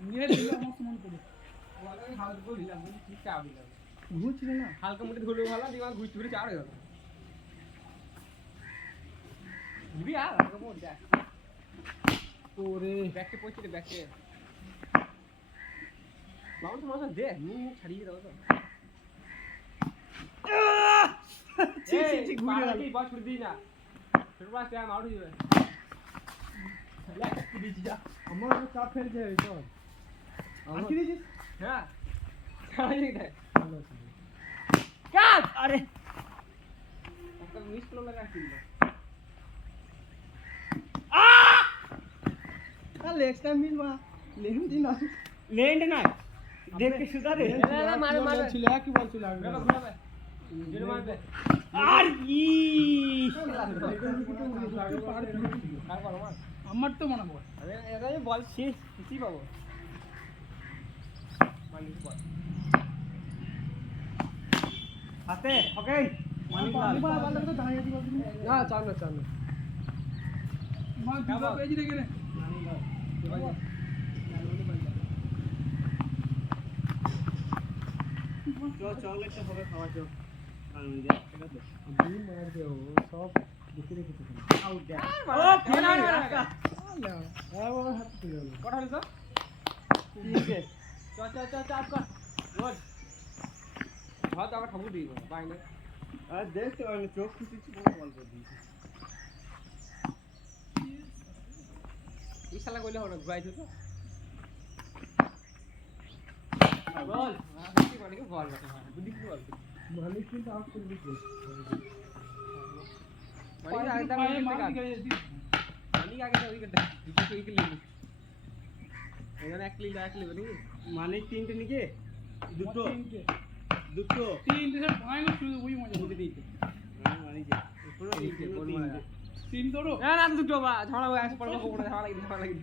নিয়ে দিলে আমার সমান করে হালকা করে দিলাম ঠিক চাপ দিলাম ভুল ছিল না হালকা মুঠে ধরলে ভালো দিমাগ ঘুরতে ঘুরে চার হয়ে গেল দিবি আর হালকা মোট দেখ ওরে ব্যাকটে পড়ছে রে ব্যাকটে বাউন্স মাসা দে মুখ ছাড়িয়ে দাও তো ঘুরে ঘুরে গেল। কি বল ছুটি দিই না ছোট পাস টাইম আউট হয়ে যাবে আমার উপর চাপ ফেলছে এই তো আর কি দিছিস হ্যাঁ ছাড়াই দেখ ভালো আছে কাট আরে একটা মিস করলে রাখিল আর নেক্সট টাইম মিল মা লেন দিন না লেন্ড না দেখে সুদা দে মারে মারে ছিল কি বলছিল আগে ঘুরাবে ঘুরাবে জেনে মারবে আর কি কার করো মার আমার তো মনে পড়ে আমি এটাই বলছি কিছু পাবো মালিক বল হাতে ওকে মানিক আমি লাল ভালো করে দাঁড়িয়ে দিবা না চান না চান না মা দুটো পেজ রেখে নে চকলেটটা হবে খাওয়া চো আমি যা ঠিক আছে দিন মার দে ও সব দেখে রেখেছে আউট দে ও ফেল হ্যাঁ বাবা হাত তুলে গেল কটা হলো তিনটে চ চ চ চাপ কর রোজ ভাত আবার ঠাকুর দিই বাইরে আর দেখতে পারনি চোখ খুঁজেছি বড় বল করে দিয়েছি এই শালা কইলে হবে না ঘুরাইছো তো বল কি মানে কি বল বুদ্ধি কি বল মালিক কিন্তু আউট করে দিচ্ছে মানে আগে দাঁড়া মানে আগে দাঁড়া উইকেট দুটো উইকেট নিলি এখানে এক লিল নাকি মানিক তিনটে নিকে দুটো দুটো তিনটে সব ভাঙা শুধু ওই মজা বুদ্ধি দিতে মানিক পুরো তিনটে গোল মারা তিন ধরো না না দুটো বা ঝামেলা হয়ে আছে পড়বো পড়ে ঝামেলা লাগি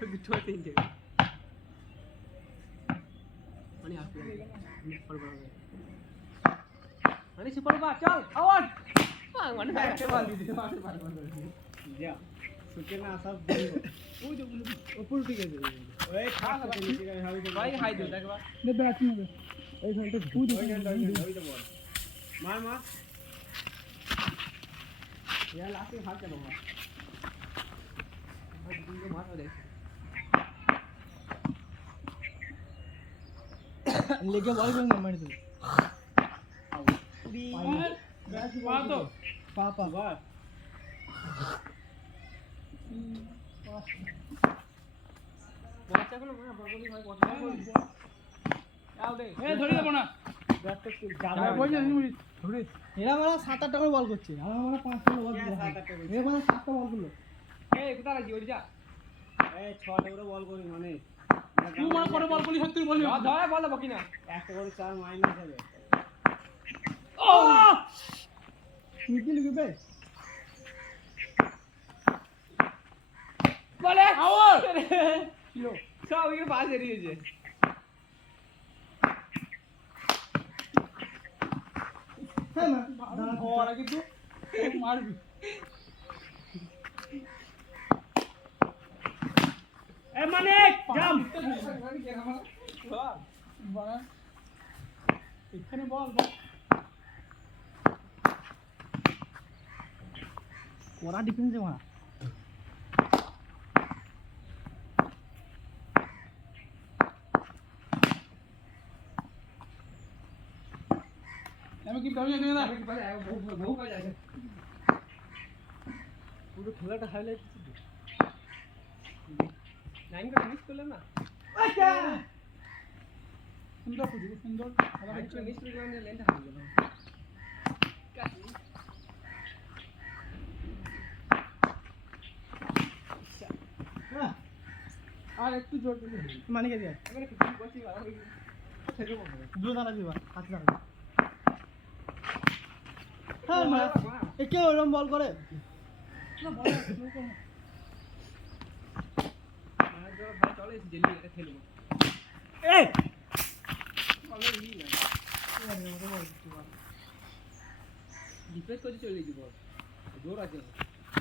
দুটো তিনটে মানে আসবে পড়বো মানে সুপার বা চল আওয়াজ মানে একটা বল দিতে পারবে যা সুকে না সব দেখো ওই তো উপর দিকে যাবে ওই খাস নিচে গায় হাবি ভাই হাই দিও দেখবা নে ব্যাট নিবে এইখানটা খুদ ওই তো বল মার মার यार लास्ट में हाथ चलाऊंगा बस तुमको मार दे लेके बॉल को मार दे পুরি पा तो पा বাস बहुत अच्छा ना मैं बॉल भाई बहुत आओ दे ए ধরে দেব না ব্যাটটা কি যাবে বই না ধরে এরা মানে 7-8টা করে বল করছে আর আমরা 5টা বল করব 7-8টা করে। এরা মানে 7টা বল করলো ए কোথা লাগি ওই যা এই 6টা করে বল করি মানে তুই মানে করে বল করলি 70 বল ধরে বল দেবো কিনা একটা করে 4 মাইনাস হবে ও তুই কি লিখবে বলে আওয়ার কিলো সব উইকেট পাস এরিয়েছে হ্যাঁ না দাঁড়া ওরা কিন্তু মারবি এ মানিক জাম বাড়া এখানে বল বল ওরা ডিফেন্সে মারা আমি কি করি এখানে না বহু কাজ আছে পুরো খেলাটা হাইলাইট লাইন করে মিস করলাম না সুন্দর খুঁজি সুন্দর খেলা লাইন হচ্ছে করে মিস করে গেলাম লাইনটা হারিয়ে গেলাম আর একটু জোর দিলে মানে কে দিয়া আমি কিছু বলছি ভালো থেকে বলবো দূর দাঁড়া দিবা হাত দাঁড়া হ্যাঁ মা একে ওরম বল করে না বল শুরু কর আমার জন্য ভাই চলে জেলি এটা খেলবো এই বলে ই না ডিফেন্স করে চলে যাব জোর আছে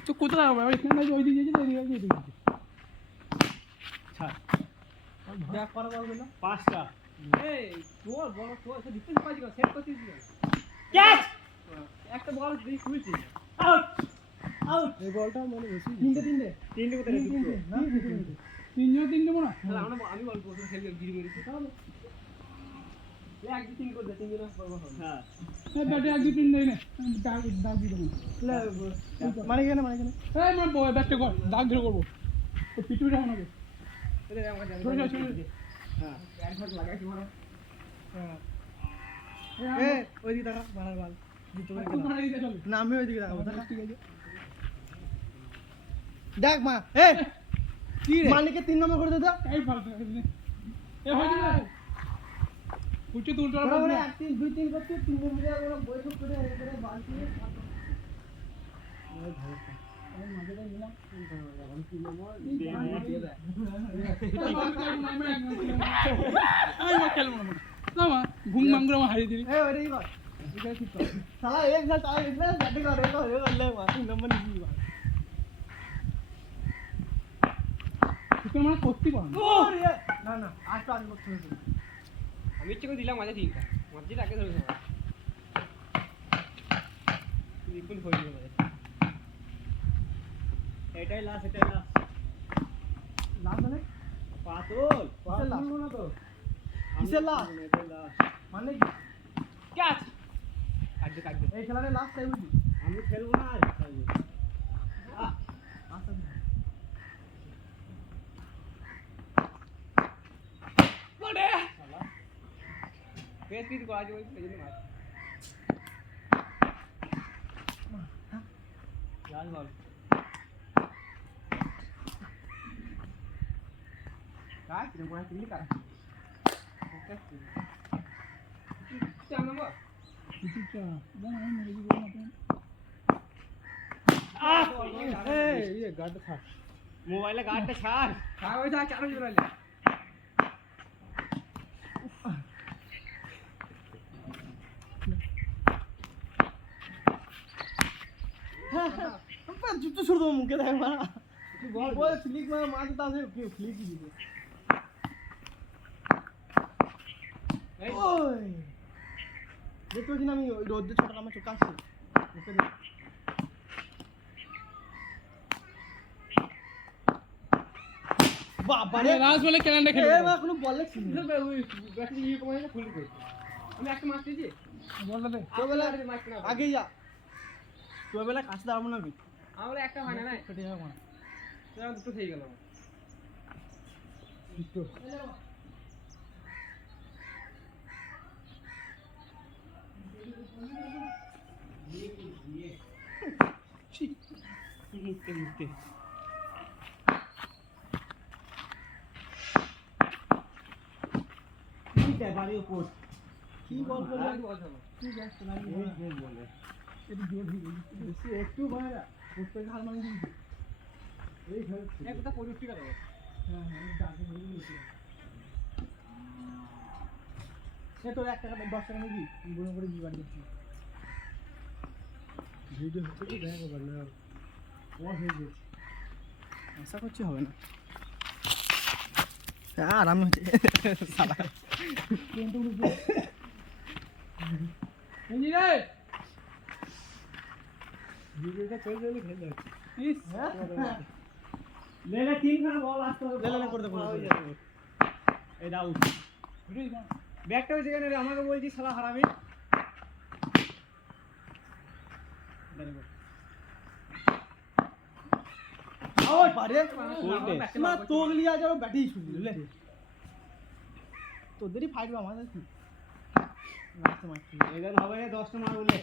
তো কোথায় হবে আমি এখানে ওই দিকে যেতে ওই দিকে যেতে ছাড় ব্যাক করা বল গুলো 5টা এই বল বল তো সে ডিফেন্স পাই গো সেট করতে দিও ক্যাচ একটা বল দিয়ে খুলছি আউট আউট এই বলটা মানে বেশি তিনটে তিনটে কোথায় দুটো না তিনজন তিনটে মনে তাহলে আমি বল প্রথম খেলি গিরি মেরেছি তাহলে এক দু তিন করে দে, তিনজনে করবো হবে। হ্যাঁ এই ব্যাটে এক দুই তিন নেই না দাগ দাগ দিয়ে দেবো মানে এখানে মানে এখানে এই আমার বয় ব্যাটটা কর দাগ ধরে করবো তো পিটুটা হবে এদের আমার জানি সরে যা, সরে যা। হ্যাঁ এক ঘন্টা লাগাই কি মারো। হ্যাঁ এই এ ওইদিকে দেখা মারার বাল জিততে পারে তুই মারা দিতে চল না আমি ওইদিকে দেখাবো দেখা ঠিক আছে দেখ মা এ কি রে মালিককে 3 নম্বর করে দে দাও এই ফালতু এই হয়ে যাবে উঠে তুলতে ওরা পারবো ওরা না 1 3 2 3 করতে 3 নম্বরে ওরা বৈঠক করে এবারে বালতি নিয়ে আমি মাঝেটা নিলাম আমি 3 নম্বর এই দিয়ে দেয়। খেলবো না না মা ঘুম মাঙ্গুর আমার হারিয়ে দিবি এ ওইটাই কর সালা এক না তাই এক না ব্যাটিং করে করলে মা 3 নম্বর নিবি বাল তুই মানে করতে পার না না আর তো আগে করতে হবে আমি ইচ্ছে করে দিলাম মাঝে তিনটা, মাঝে আগে ধরে সবাই বিপুল হয়ে গেল মাঝে। এটাই লাস্ট লাস্ট মানে পাতল কিসের last? না তো কিসের last? এটাই লাস্ট মানে কি ক্যাচ কাটবে কাটবে। এই খেলাটা লাস্ট টাইম বুঝি আমি খেলবো না আর খেলবো আচ্ছা বড়ে ফেস পিট করা যাবে এই জন্য মার। লাল বল কাট রে মার কিলি কাট। চার নম্বর কিছুটা জানা আমি মেরে দিব না এই গার্ড থাক মোবাইলে গার্ডটা ছাড় হ্যাঁ ওই থাক চার জোড়ালে আমি জুতো ছুড়ে দেবো মুখে দেখ মারা তুই বল বল ফ্লিক মারা মারতে তাহলে কি ফ্লিক দিবি এই ওই দেখতে পাচ্ছি না আমি ওই রোদ্রে ছোটটা আমার চোখ আসছে মুখে দেখ বাবা রে লাস্ট বলে ক্যালেন্ডার এ খেলবো মা কোনো বল লেখছিস না ওই ব্যাটারি ইয়ে কমাই না ফুল করে আমি একটা মারতেছি বলটা দে তোবেলা মারতে না আগে যা তোবেলা কাছে দাঁড়াবো না আমি আমরা একটা হয় না না কেটে যাবো না তোরা দুটো থেকে গেল মুখতে মুখতে বাড়ির উপর কি বল বল তুই গ্যাস চালা বলে এটা জোর হয়ে গেছে বেশি একটু বাইরে প্রত্যেক হার মানে দিয়েছি এই খেল একটা প্রযুক্তি কারো হ্যাঁ হ্যাঁ ডাকে হয়ে গেছে সে তোর 1 টাকা 10 টাকা নিবি বুনো করে বিবার দিচ্ছি ভিডিও হচ্ছে কি দেখা করবে না ও হয়ে গেছে আশা করছি হবে না হ্যাঁ আরাম হচ্ছে সালা কিন্তু এই রে ভিডিওটা করে দিলে খেলে ইস লেলে তিনখানা বল আসতে হবে লেলে করে দে, করে দে। এটা আউট ভিডিও দাও ব্যাগটা ওই জায়গায় আমাকে বলছি শালা হারামি ওই পারে উল্টে। না তোগলি আজ আর ব্যাটিং শুরু বুঝলে তোদেরই ফাইট আমাদের কি লাস্টে মারছি এবার হবে 10টা মার বলে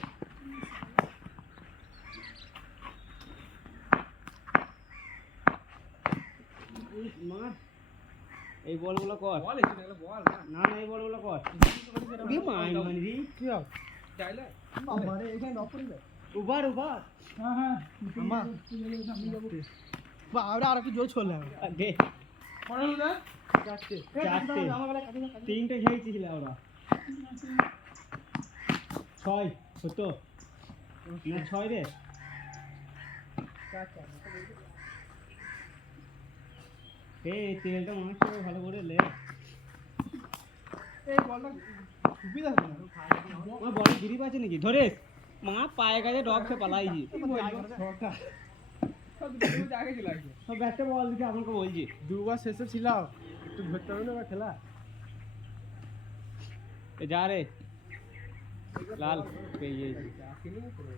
মার এই বলগুলো কর বল এসে গেল বল না না এই বলগুলো কর কি মাই মারি কি হবে চাইলে আমারে এখানে ডপ করে দেয় উবার উবার হ্যাঁ হ্যাঁ আমা বা আর একটু জোর চলে হবে দে পড়া হলো না চারটে চারটে। আমার বেলা কাটি না তিনটে খেয়েছিল ওরা 6 ছোট না 6 রে এই তেলটা মনে হচ্ছে ভালো করে লে এই বলটা খুবই দেখো না আমার বড় গ্রিপ আছে নাকি ধরে মা পায়ে কাছে ডগ সে পালাইছি সব দুটো আগে চলে আসবে সব ব্যাটটা বল দিকে আমাকে বলছি দুবার শেষে ছিলাম একটু ধরতে হবে না খেলা এ যা রে লাল পেয়ে গেছি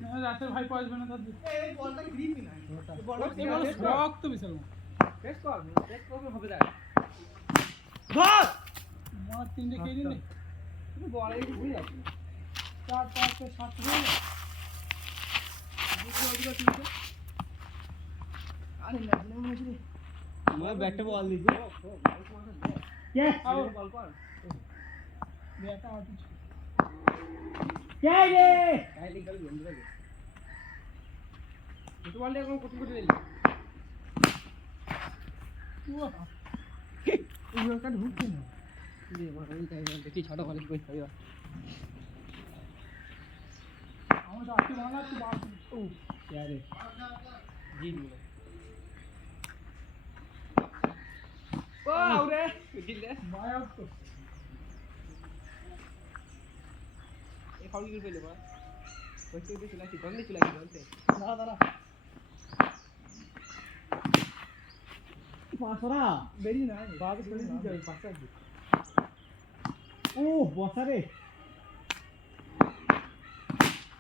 না রাতে ভাই পয়সা না তার এই বলটা গ্রিপই নাই এই বলটা এই বল শক্ত বিশাল টেস্ট করবে হবে দেখ ধর মার তিনটে কে দিন তুমি বল এই ভুল যাচ্ছে 4 5 6 7 হয়ে আরে ম্যাচনে মুছরি मैं बैट बॉल दीजिए क्या आओ বল কর বেটা আটি क्या ये তাই লিগাল বন্ধ রাখে দুটো বল দিয়ে কোন কোটি কোটি দিলি ও কাট ঢুকছে না রে বাবা এই তাই দেখি ছোট বলে কই খাইবা আমার তো আটি বানা তো বাল ও क्या रे जी लो ओ आउरे दिले ভাই আউট তো ए फाउल कर पहले बा वैसे भी चला थी बंद चला थी बोलते দাঁড়া দাঁড়া পাঁচরা বেরি না বাদ করে দিয়ে যাবে পাঁচটা ও বসা রে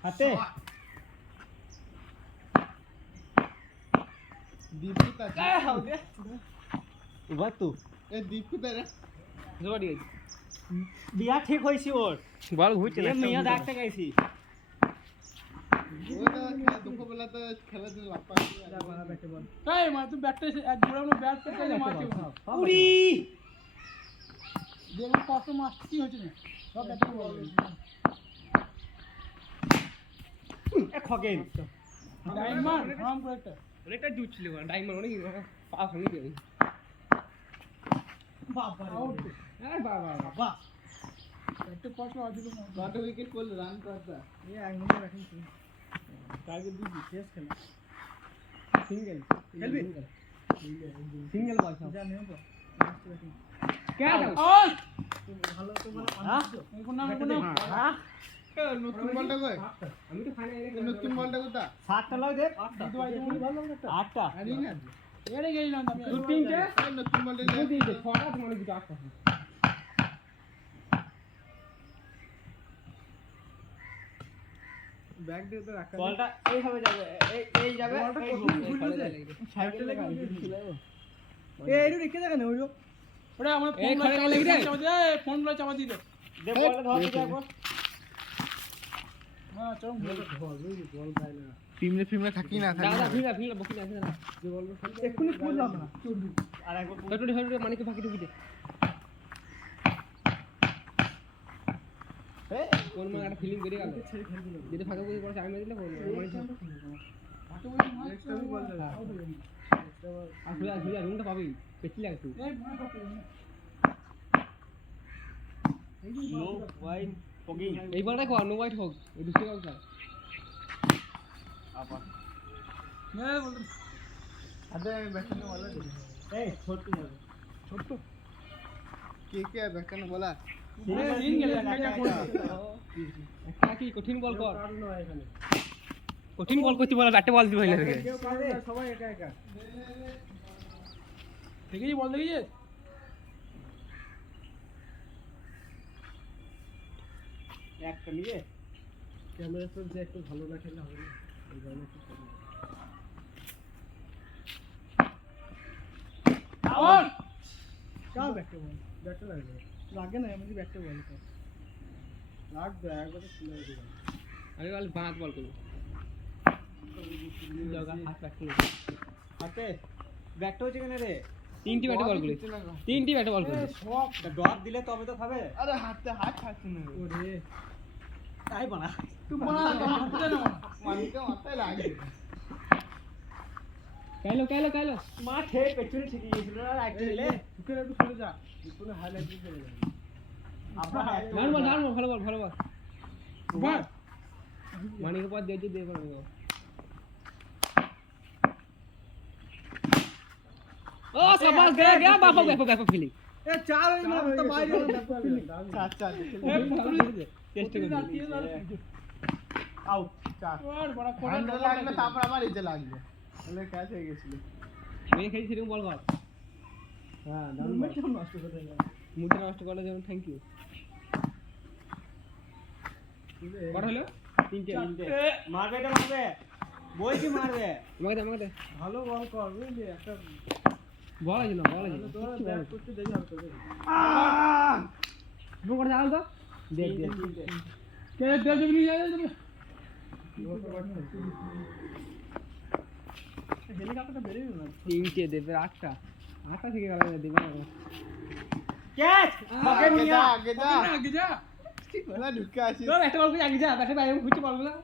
হাতে দীপকতা काय हो गया उबा तू এ দীপকতা রে जोड़ी गई বিয়া ঠিক হইছি ওর बॉल घुच এ মিয়া ডাকতে গাইছি ওটা দুপুরবেলা তো খেলার জন্য লাভ পাচ্ছি এই মা তুই ব্যাটটা এক জোড়া আমরা ব্যাট পেতে মারছি উড়ি দেখো কত মাস কি হচ্ছে না সব ব্যাটে বল এ খগেন ডায়মন্ড রাম করে একটা অনেকটা জুট ছিল ডায়মন্ড অনেক পা ভাঙি দিই বাবা আউট আরে বাবা বাবা একটা কষ্ট আছে তো কত উইকেট করলে রান করতা এ এক নম্বর ব্যাটিং ছিল টার্গেট দিবি শেষ খেলা सिंगल খেলবি सिंगल बॉल था যা নেব क्या था ওই ভালো তো বলে হ্যাঁ এই কোন নাম কোন নাম হ্যাঁ নতুন বলটা কই আমি তো ফাইনাল এ নতুন বলটা কোথা 7টা লাও দে দুটো আইটেম ভালো লাগে একটা 8টা আরে না এড়ে গেই না আমি দু তিনটে এই নতুন বলটা দু তিনটে ছটা তোমার দুটো আটটা ব্যাগ দিয়ে তো রাখা বলটা এইভাবে যাবে এই যাবে বলটা এই কঠিন ঘুরবে। ঘুরবে সাইডে লেগে এ এইটু রেখে দেখা না ওইরো ওরে আমার এই ফোন খড়ে লাগি রে। চাপা দে ফোন গুলো চাপা দি দে দে বলটা ধর দিতে একবার হ্যাঁ চল ফিমলে থাকি না থাকি দাদা না ভিড়া ভিড়া বকি না ভিড়া এক্ষুনি খুললাম না আর একবার টটুটি হটুটি মানিকে ফাঁকি ঢুকি দে এ কোন মানে একটা ফিলিং করে গেল যদি ফাঁকা করে পড়ে আমি দিলে কোন মানে হাতে ওই মাছ আমি বল দে আসলে আসলে রুমটা পাবি পেছলি লাগতো এই মনে করতে নো ওয়াইন ফগিং এই বলটা কো নো হোয়াইট হোক এই দুটো কাউ স্যার আবার নে বল আদে ব্যাটিং বলা এই ছোট যাবে ছোট কে ব্যাটিং বলা দিন গেলে একটা করে একটা কি কঠিন বল কর কঠিন বল করতে বলা ব্যাটে বল দিবি লাগে কেউ পারে সবাই একা একা দেখেছি বল দেখেছিস একটা নিয়ে ক্যামেরা তো যে একটু ভালো না খেলে হবে না এই জন্য একটু আউট কার ব্যাটে বল ব্যাটে লাগবে লাগে না এমনি ব্যাটে বল লাগবে একবার খুলে দিলাম আমি বল বাঁধ বল করব জায়গা হাত রাখতে হাতে ব্যাটটা হচ্ছে কেন রে তিনটি ব্যাটে বল করি তিনটি ব্যাটে বল করি সব ড্রপ দিলে তবে তো খাবে আরে হাত খাচ্ছে না ওরে তাই বানা তুই বলা হাতে না মানিকে মাথায় লাগে কাইলো মাঠে পেছনে ঠিক গিয়েছিল আর একটা দিলে তুই একটু সরে যা কোনো হাইলাইট দিয়ে চলে যাবে আমরা ডান বল ভালো বল বল মানিকে পর দিয়ে দে বল ও সাবাস গয়া বাপা ফিলিং এ চার হই না তো বাইরে চার চার চেষ্টা করি আউট চার ওর বড় কোড়া হান্ড্রেড লাগলে তারপর আমার এতে লাগবে তাহলে ক্যাচ হয়ে গেছিল মেয়ে খেলি সেরকম বল কর হ্যাঁ দারুণ নষ্ট করে দেয় মুডটা নষ্ট করলে যেমন থ্যাংক ইউ কটা হলো? তিনটে মারবে এটা মারবে বলছি মারবে আমাকে দে ভালো বল কর বুঝলি একটা বল আছে না বল আছে না তোরা ব্যাট করতে দেখি হবে তোদের তুমি কটা জানো তো দে কে দে তুমি নিয়ে যাবে হেলিকপ্টারটা বেরিয়ে গেল তিনটে দেবে আটটা থেকে গেল দেবে না ক্যাচ ওকে আগে নিয়ে যা আগে যা আগে যা না ঢুকে আসিস তো একটা বল আগে যা ব্যাটে বাইরে ঘুরতে পারবো না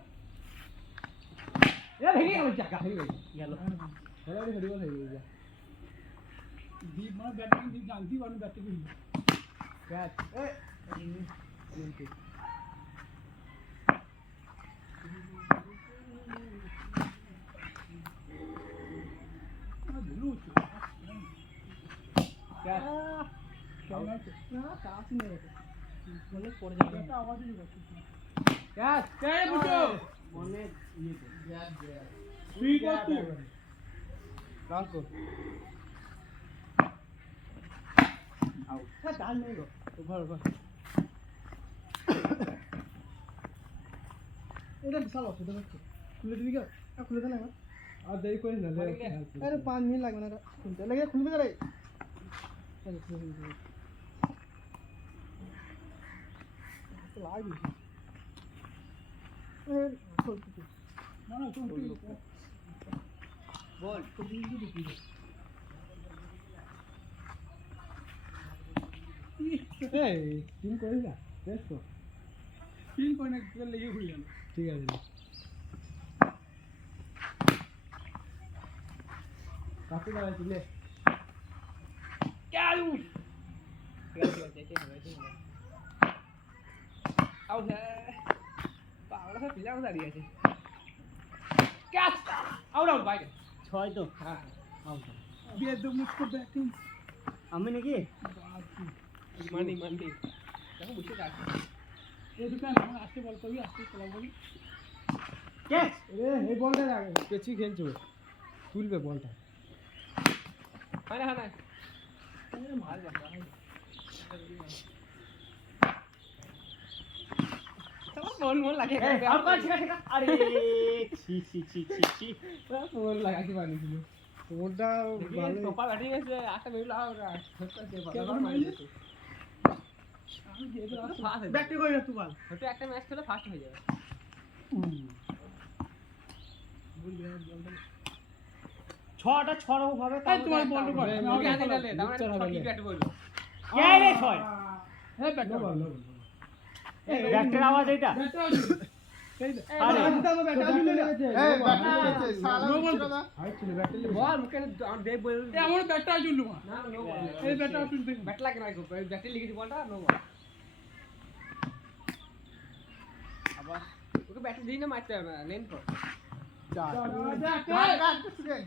এ ভেঙে গেল চাকা ভেঙে গেল হেলো হেলো বল হয়ে গেল দীপ মানে ব্যাটিং দীপ জানতি পারো ব্যাটিং করি ক্যাচ কাজ নেই বলে পড়ে যাবে একটা আওয়াজ নেই ক্যাচ কে বুঝো মনে তুই কর তুই রাখো হ্যাঁ ডাল নেই গো ওভার এটা বিশাল অসুবিধা হচ্ছে খুলে দিবি কি খুলে দে না এবার আর দেরি করিস না আরে 5 মিনিট লাগবে না খুলতে লাগে খুলবে রে লাগবে না না তুমি বল এই তিন করিস না বেশ তো ফিল করে না লেগে ঘুরে গেল ঠিক আছে কাছে দাঁড়াই তুলে আউট পাগলা সব প্লেয়ার দাঁড়িয়ে আছে ক্যাচ আউট বাইরে 6 তো হ্যাঁ দিয়ে দো মুঝকো ব্যাটিং আমি নাকি মানি দেখো বুঝতে যাচ্ছে এই দোকান আমার আসতে বল করবি আসতে চলা বলি ক্যাচ এই বলটা আগে পেছি খেলছো তুলবে বলটা হয় না মার যাবে তোমার মন লাগে আউট কর ঠিক আছে আরে ছি মন লাগাতে পারিনি শুধু তোমারটা ভালো সোপার ব্যাটিং আছে একটা বেরুল আর আমি দিয়ে দো ফাস্ট ব্যাটিং করি না তুই বল হয়তো একটা ম্যাচ খেলে ফাস্ট হয়ে যাবে ছটা ছড়ো হবে এই তোমার বল কর ওকে হাতে গেলে তার মানে ছটি ব্যাট বললো কে রে ছয় হ্যাঁ ব্যাটিং বল এই ব্যাটের আওয়াজ এটা ব্যাটিং এই দে আরে। ব্যাটিং দিলে এই ব্যাটিং করেছে শালা নো বল। দাদা হাই ছিল ব্যাটে বল মুখে আমার দেব বল এই আমার ব্যাটটা জুলু না নো বল এই ব্যাটটা তুলতে ব্যাট লাগে না ব্যাটে লিখেছি বলটা নো বল আবার ওকে ব্যাটে দিই না মারতে হবে না লেন কর চার যা কাট সুরে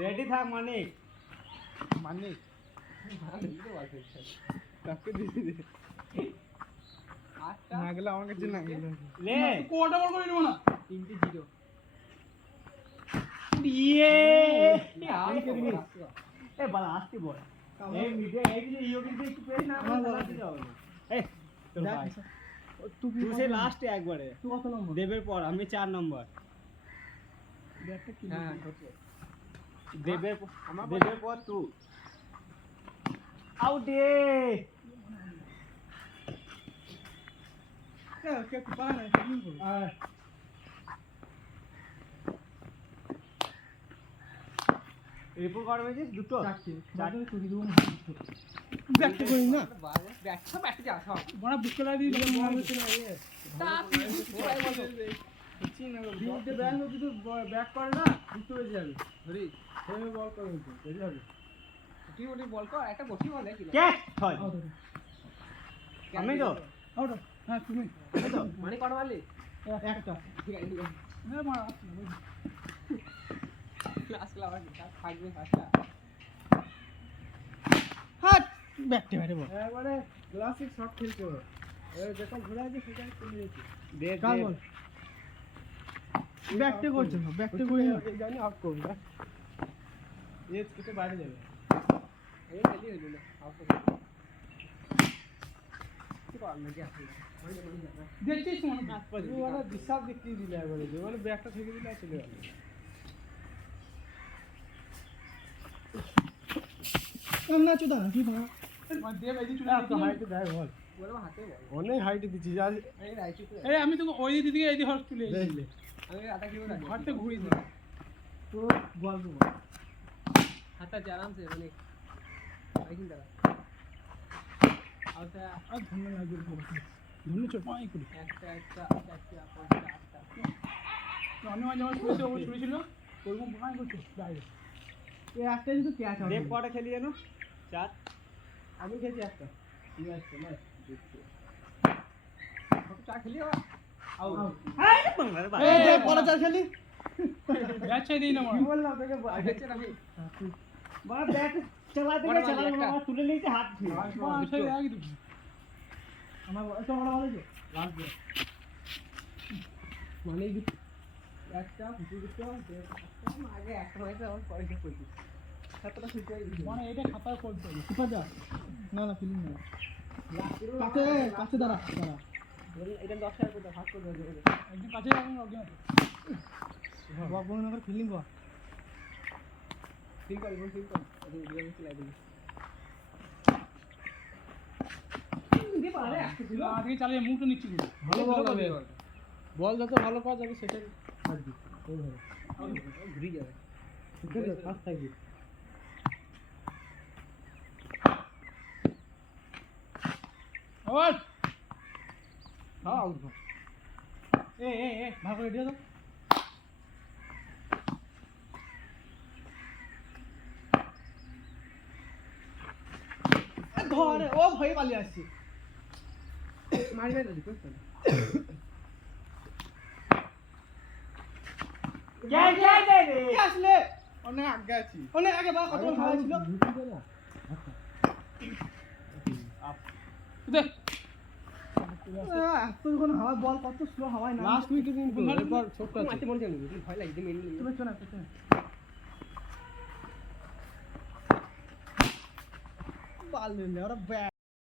রেডি থাক মানিক মানে তাকে দিদি দে আটটা না গেলে আমার কাছে না গেলে লে কোটা বল করে নিব না 3-0 ইয়ে আর এ বালা আসতে বল এই মিডে এই যে ইয়োগি তে একটু প্রেস না আমার বল দিতে হবে না এই তোর ভাই তুই সে লাস্টে একবারে তুই কত নম্বর দেবের পর আমি 4 নম্বর ব্যাটটা কি হ্যাঁ দেবের আমার দেবের পর তুই আউট দে কে পারে না ফিলিং করো আর রিপোর্ট করবে যে দুটো চারটে তুই দিব ব্যাটটা করি না ব্যাট সব ব্যাটে যা সব বড় বুক করে দিই তা তিনটে ব্যাট হচ্ছে তো ব্যাট করে না বুঝতে পেরে যাবে ধরি সেভাবে বল করে দিতে বুঝতে হবে তুই ওটি বল কর একটা বসি বল দেখি ক্যাচ ছয় আমি তো আউট হ্যাঁ তুমি মানে কত মারলি একটা ঠিক আছে হ্যাঁ মার ক্লাস আবার থাকবে ফাস্টটা হাট ব্যাটটা মেরে বল একবারে ক্লাসিক শট খেলতে হবে যখন ঘোরা আছে সেটাই চলে যেতে দে কাল বল ব্যাটটা করছো না ব্যাটটা করে জানি আউট করুন এজ কেটে বাইরে যাবে এই খেলি হইলো আউট কিছু করার নাকি আসলে দেখছিস মনে কাজ পাচ্ছি ওরা বিশ্বাস বিক্রি দিলে একবারে যে মানে ব্যাগটা থেকে দিলে আর চলে গেল না চুদা না ঠিক না দেব এই চুদা এত হাইটে দেয় বল বলবো হাতে বল অনেক হাইটে দিচ্ছিস আর এই রাইচুতে এই আমি তোকে ওই দিকে এই দিকে হস চলে দেখলে আমি আটা কিলো রাখি হাতে ঘুরিয়ে দে তো গল্প হাতে আছে আরামসে মানে রাইকিং দাঁড়া আচ্ছা আর ধন্য লাগবে ধন্য ছোট পাই করি একটা একটা চারটা পাঁচটা আটটা অন্য মাঝে আমার শুয়েছে ও শুয়েছিল ওরকম পাই করছে ডাইরেক্ট এই একটা যদি ক্যাচ হবে দেব কটা খেলি জানো 4 আমি খেয়েছি একটা ঠিক আছে না চা খেলি আবার আউট বাংলার এই দেব পরে চার খেলি ব্যাচ চাই দিই না কি আমার বললাম তোকে আগেছে আমি বাবা ব্যাট চালাতে বড় গিয়ে মালি একটা। চালানো তুলে নিতে হাত ধুয়ে আমি সেই আগে দিবি আমার বয়স বড় বলে যে লাস্ট ডে মানে একটা ফুটে দিতে হবে আগে একটা হয়েছে আমার পরে কি করছিস সাতটা ফুটে মানে এটা খাতায় করতে হবে সুপার যা না না ফিলিং না কাছে কাছে দাঁড়া দাঁড়া এটা 10,000 করে ভাগ করে দেবে একদিন কাছে রাখুন অজ্ঞান আছে বঙ্গনগর ফিলিং কর ফিল কর ফিল কর এই ভিডিও চলাই দিবি আজকে চালিয়ে মুখটা নিচ্ছি করে ভালো বল হবে বল যত ভালো পাওয়া যাবে সেটাই থাকবি ওইভাবে ঘুরে যাবে ঠিক আছে ফাস্ট থাকবি আবার হ্যাঁ আউট এ ভালো করে দিয়ে দাও ধরে ও ভয় পালিয়ে আসছে মারি মারি দিবি কই কে আসলে অনেক আগে আছি অনেক আগে বা কত ভালো ছিল দেখ এত যখন হাওয়া বল কত স্লো হাওয়ায় না লাস্ট উইকে কিন্তু এরপর ছোট্ট আছে মারতে মন জানি ভয় লাগে মেন তুমি চলে পেছনে পারলে ওরা